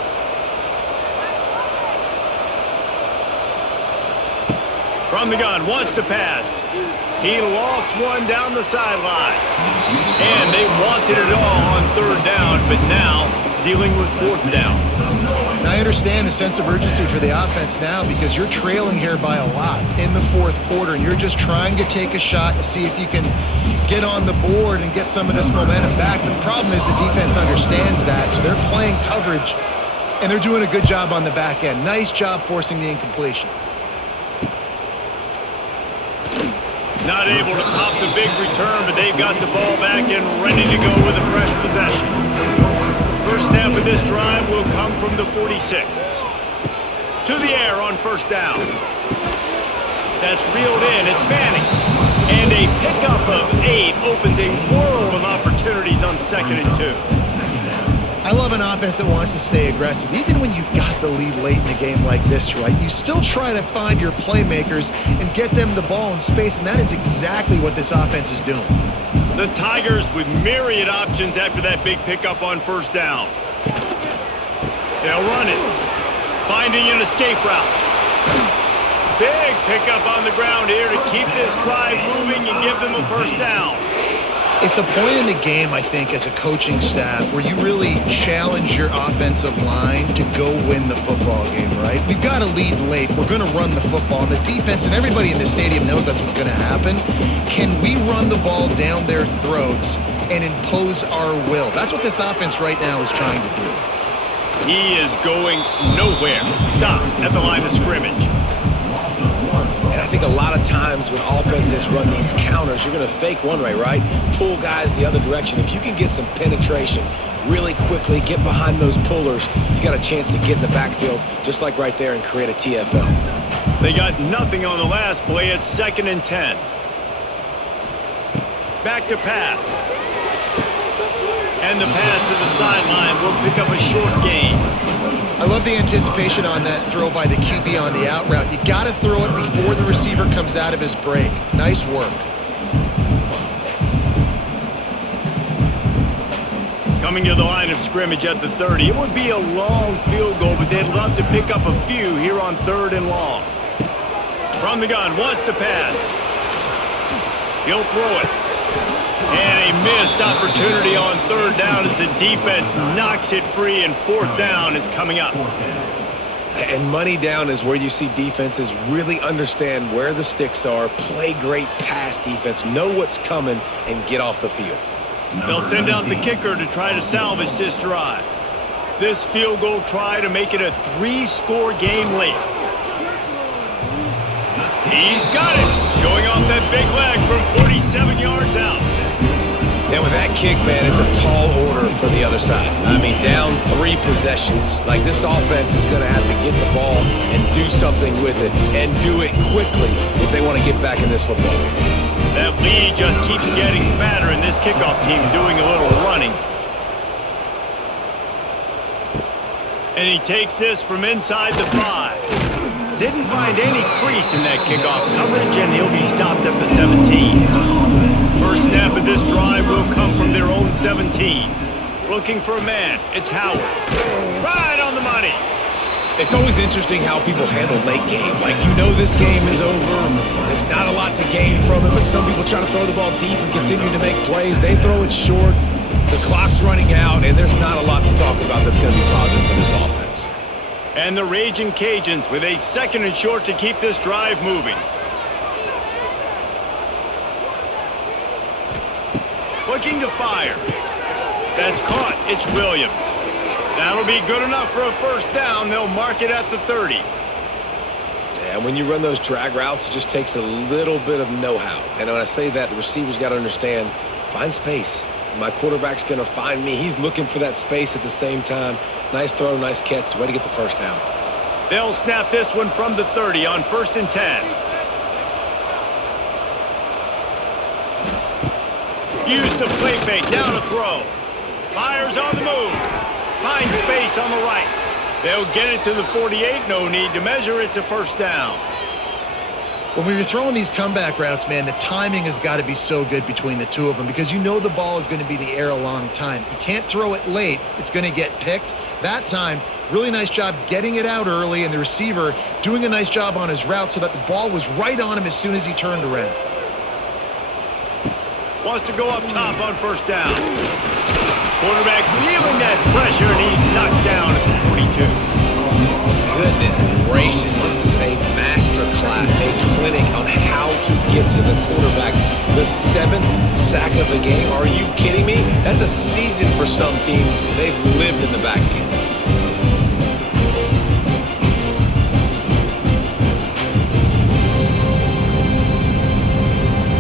From the gun, wants to pass. He lofts one down the sideline. And they wanted it all on third down, but now dealing with fourth down. And I understand the sense of urgency for the offense now because you're trailing here by a lot in the fourth quarter, and you're just trying to take a shot to see if you can get on the board and get some of this momentum back. But the problem is the defense understands that, so they're playing coverage, and they're doing a good job on the back end. Nice job forcing the incompletion. Not able to pop the big return, but they've got the ball back and ready to go with a fresh possession. First snap of this drive will come from the 46. To the air on first down. That's reeled in. It's Manning. And a pickup of 8 opens a world of opportunities on 2nd and 2. I love an offense that wants to stay aggressive. Even when you've got the lead late in a game like this, right, you still try to find your playmakers and get them the ball in space, and that is exactly what this offense is doing. The Tigers with myriad options after that big pickup on first down. They'll run it. Finding an escape route. Big pickup on the ground here to keep this drive moving and give them a first down. It's a point in the game, I think, as a coaching staff where you really challenge your offensive line to go win the football game, right? We've got a lead late. We're going to run the football. And the defense and everybody in the stadium knows that's what's going to happen. Can we run the ball down their throats and impose our will? That's what this offense right now is trying to do. He is going nowhere. Stop at the line of scrimmage. And I think a lot of times when offenses run these counters, you're going to fake one way, right? Pull guys the other direction. If you can get some penetration really quickly, get behind those pullers, you got a chance to get in the backfield, just like right there, and create a TFL. They got nothing on the last play. It's 2nd and 10. Back to pass. And the pass to the sideline will pick up a short gain. I love the anticipation on that throw by the QB on the out route. You got to throw it before the receiver comes out of his break. Nice work. Coming to the line of scrimmage at the 30. It would be a long field goal, but they'd love to pick up a few here on 3rd and long. From the gun, wants to pass. He'll throw it. And a missed opportunity on 3rd down as the defense knocks it free, and 4th down is coming up. And money down is where you see defenses really understand where the sticks are, play great pass defense, know what's coming, and get off the field. They'll send out the kicker to try to salvage this drive. This field goal try to make it a 3-score game late. He's got it, showing off that big leg from 47 yards out. And with that kick, man, it's a tall order for the other side. I mean, down 3 possessions. Like, this offense is going to have to get the ball and do something with it, and do it quickly if they want to get back in this football game. That lead just keeps getting fatter, and this kickoff team doing a little running. And he takes this from inside the 5. Didn't find any crease in that kickoff coverage, and he'll be stopped at the 17. First snap of this drive will come from their own 17. Looking for a man. It's Howard. Right on the money. It's always interesting how people handle late game. Like, you know this game is over. There's not a lot to gain from it, but some people try to throw the ball deep and continue to make plays. They throw it short. The clock's running out, and there's not a lot to talk about that's going to be positive for this offense. And the Raging Cajuns with a 2nd and short to keep this drive moving. Looking to fire. That's caught. It's Williams. That'll be good enough for a 1st down. They'll mark it at the 30. And when you run those drag routes, it just takes a little bit of know-how. And when I say that, the receiver's got to understand, find space. My quarterback's going to find me. He's looking for that space at the same time. Nice throw, nice catch. Way to get the 1st down. They'll snap this one from the 30 on 1st and 10. Use the play fake, down to throw. Fires on the move. Finds space on the right. They'll get it to the 48. No need to measure. It's a 1st down. When we were throwing these comeback routes, man, the timing has got to be so good between the two of them because you know the ball is going to be in the air a long time. You can't throw it late. It's going to get picked. That time, really nice job getting it out early, and the receiver doing a nice job on his route so that the ball was right on him as soon as he turned around. Wants to go up top on 1st down. Quarterback feeling that pressure, and he's knocked down at the 42. Goodness gracious, this is a master class, a clinic on how to get to the quarterback. The 7th sack of the game. Are you kidding me? That's a season for some teams. They've lived in the backfield.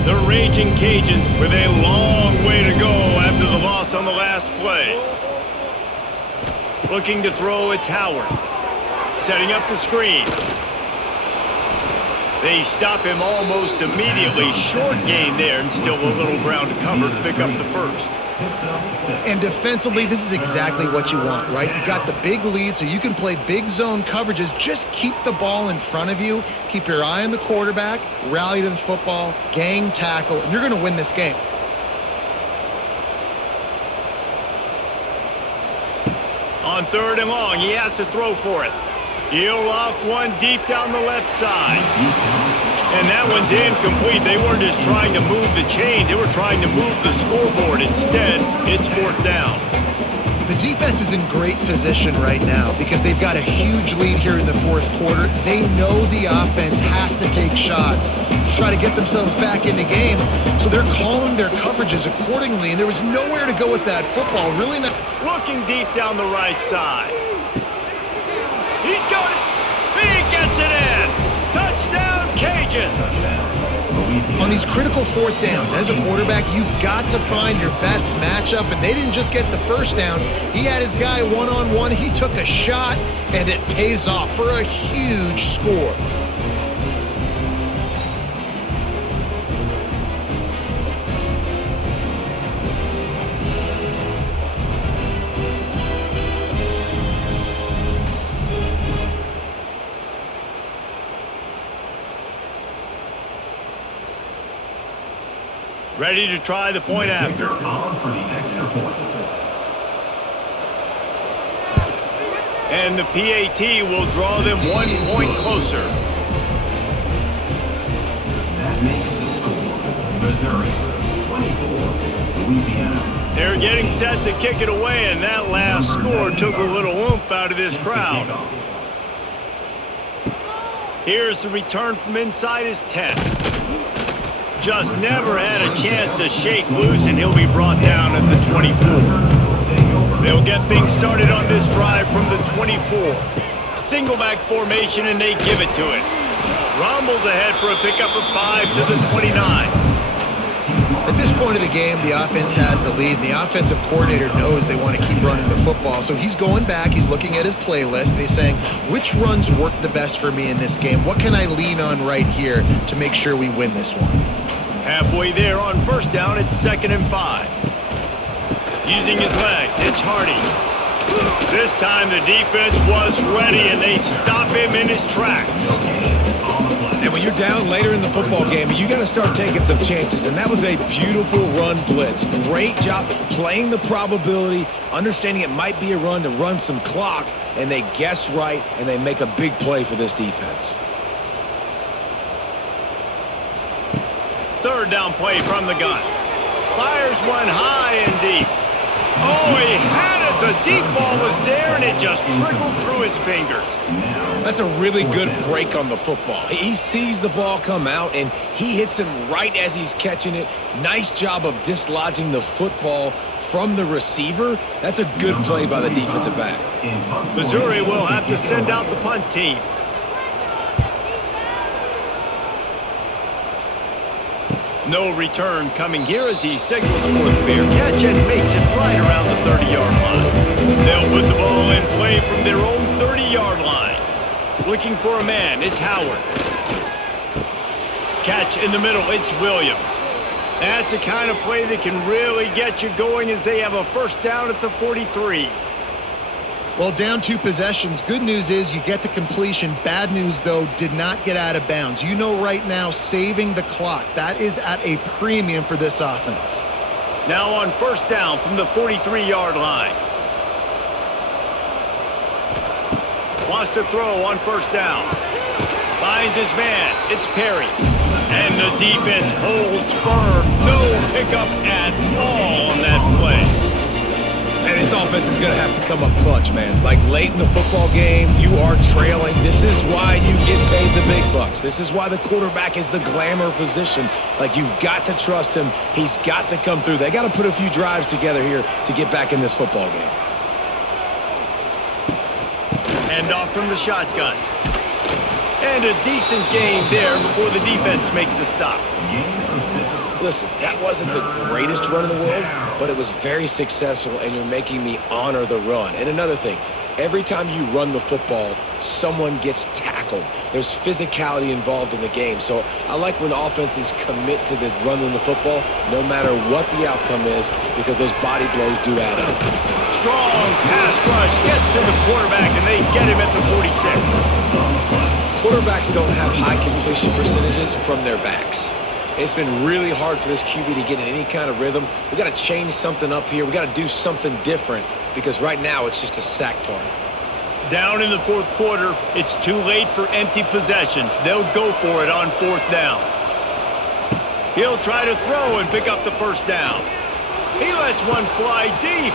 The Raging Cajuns with a long way to go after the loss on the last play. Looking to throw, it's Howard. Setting up the screen. They stop him almost immediately. Short gain there, and still a little ground to cover to pick up the 1st. And defensively, this is exactly what you want, right? You got the big lead, so you can play big zone coverages. Just keep the ball in front of you. Keep your eye on the quarterback. Rally to the football. Gang tackle. And you're going to win this game. On 3rd and long, he has to throw for it. He'll loft one deep down the left side. And that one's incomplete. They weren't just trying to move the chains. They were trying to move the scoreboard. Instead, it's 4th down. The defense is in great position right now because they've got a huge lead here in the 4th quarter. They know the offense has to take shots to try to get themselves back in the game. So they're calling their coverages accordingly, and there was nowhere to go with that football. Really not. Looking deep down the right side. He's got it. He gets it in. Touchdown, Cajuns. On these critical 4th downs, as a quarterback, you've got to find your best matchup, and they didn't just get the 1st down. He had his guy one-on-one. He took a shot, and it pays off for a huge score. Ready to try the point after. On for the extra point. And the PAT will draw them 1 point closer. That makes the score Missouri 24, Louisiana. They're getting set to kick it away, and that last score took a little oomph out of this crowd. Here's the return from inside his 10. Just never had a chance to shake loose, and he'll be brought down at the 24. They'll get things started on this drive from the 24. Single back formation, and they give it to it. Rumbles ahead for a pickup of 5 to the 29. At this point of the game, the offense has the lead, and the offensive coordinator knows they want to keep running the football. So he's going back, he's looking at his playlist, and he's saying, which runs work the best for me in this game? What can I lean on right here to make sure we win this one? Halfway there on first down, it's 2nd and 5. Using his legs, it's Hardy. This time the defense was ready, and they stop him in his tracks. And when you're down later in the football game, you got to start taking some chances. And that was a beautiful run blitz. Great job playing the probability, understanding it might be a run to run some clock, and they guess right, and they make a big play for this defense. 3rd down play from the gun. Fires one high and deep. Oh, he had it. The deep ball was there, and it just trickled through his fingers. That's a really good break on the football. He sees the ball come out, and he hits him right as he's catching it. Nice job of dislodging the football from the receiver. That's a good play by the defensive back. Missouri will have to send out the punt team. No return coming here as he signals for the fair catch and makes it right around the 30-yard line. They'll put the ball in play from their own 30-yard line. Looking for a man, it's Howard. Catch in the middle, it's Williams. That's the kind of play that can really get you going as they have a first down at the 43. Well, down 2 possessions. Good news is you get the completion. Bad news, though, did not get out of bounds. You know right now, saving the clock, that is at a premium for this offense. Now on first down from the 43-yard line. Wants to throw on first down. Finds his man. It's Perry. And the defense holds firm. No pickup at all on that play. And this offense is going to have to come up clutch, man. Like late in the football game, you are trailing. This is why you get paid the big bucks. This is why the quarterback is the glamour position. Like, you've got to trust him. He's got to come through. They got to put a few drives together here to get back in this football game. Hand off from the shotgun. And a decent gain there before the defense makes the stop. Listen, that wasn't the greatest run in the world, but it was very successful, and you're making me honor the run. And another thing, every time you run the football, someone gets tackled. There's physicality involved in the game. So I like when offenses commit to the running the football, no matter what the outcome is, because those body blows do add up. Strong pass rush gets to the quarterback, and they get him at the 46. Quarterbacks don't have high completion percentages from their backs. It's been really hard for this QB to get in any kind of rhythm. We've got to change something up here. We've got to do something different because right now it's just a sack party. Down in the 4th quarter, it's too late for empty possessions. They'll go for it on 4th down. He'll try to throw and pick up the first down. He lets one fly deep.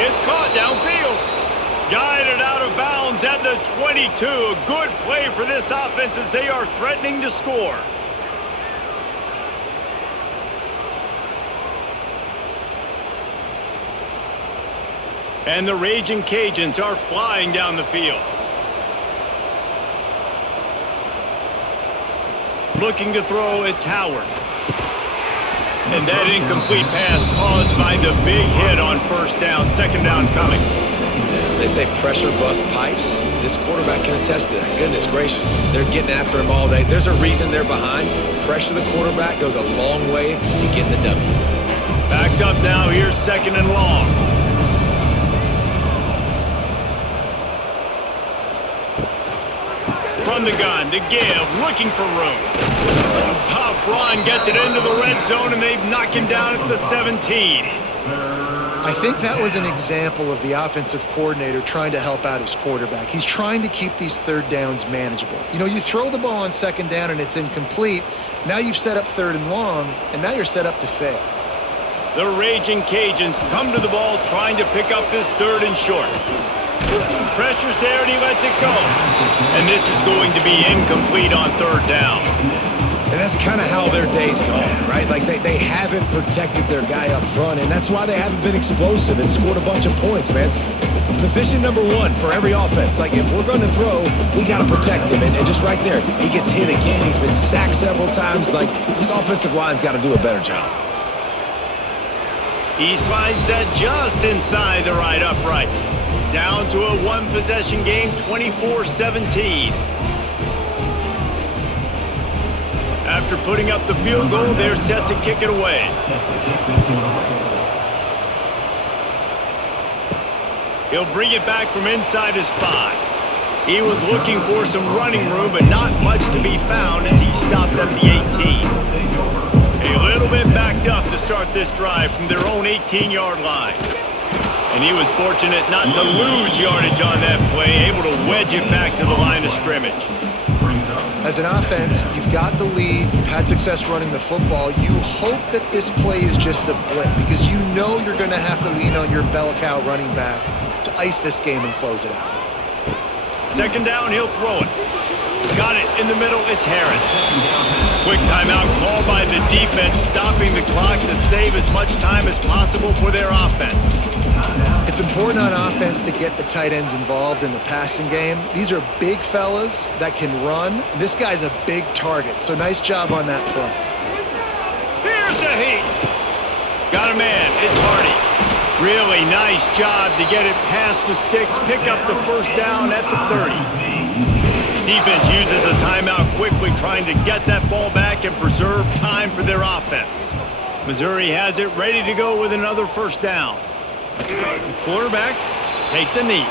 It's caught downfield. Guided out of bounds at the 22. A good play for this offense as they are threatening to score. And the Raging Cajuns are flying down the field. Looking to throw, it's Howard. And that incomplete pass caused by the big hit on first down. 2nd down coming. They say pressure bust pipes. This quarterback can attest to that. Goodness gracious. They're getting after him all day. There's a reason they're behind. Pressure the quarterback goes a long way to getting the W. Backed up now. Here's 2nd and long. From the gun to give, looking for room. Tough run gets it into the red zone, and they've knocked him down at the 17. I I think that was an example of the offensive coordinator trying to help out his quarterback. He's trying to keep these third downs manageable. You know, you throw the ball on second down and it's incomplete. Now you've set up third and long, and now you're set up to fail. The Raging Cajuns come to the ball trying to pick up this third and short. Pressure's there and he lets it go. And this is going to be incomplete on third down. And that's kind of how their day's gone, right? Like they haven't protected their guy up front, and that's why they haven't been explosive and scored a bunch of points, man. Position number one for every offense. Like, if we're going to throw, we got to protect him. And just right there, he gets hit again. He's been sacked several times. Like, this offensive line's got to do a better job. He slides that just inside the right upright. Down to a one-possession game, 24-17. After putting up the field goal, they're set to kick it away. He'll bring it back from inside his 5. He was looking for some running room, but not much to be found as he stopped at the 18. A little bit backed up to start this drive from their own 18-yard line. And he was fortunate not to lose yardage on that play, able to wedge it back to the line of scrimmage. As an offense, you've got the lead, you've had success running the football. You hope that this play is just a blip because you know you're going to have to lean on your bell cow running back to ice this game and close it out. Second down, he'll throw it. Got it in the middle, it's Harris. Quick timeout called by the defense, stopping the clock to save as much time as possible for their offense. It's important on offense to get the tight ends involved in the passing game. These are big fellas that can run. This guy's a big target, so nice job on that play. Here's a heat. Got a man, it's Hardy. Really nice job to get it past the sticks, pick up the first down at the 30. Defense uses a timeout quickly, trying to get that ball back and preserve time for their offense. Missouri has it ready to go with another first down. The quarterback takes a knee.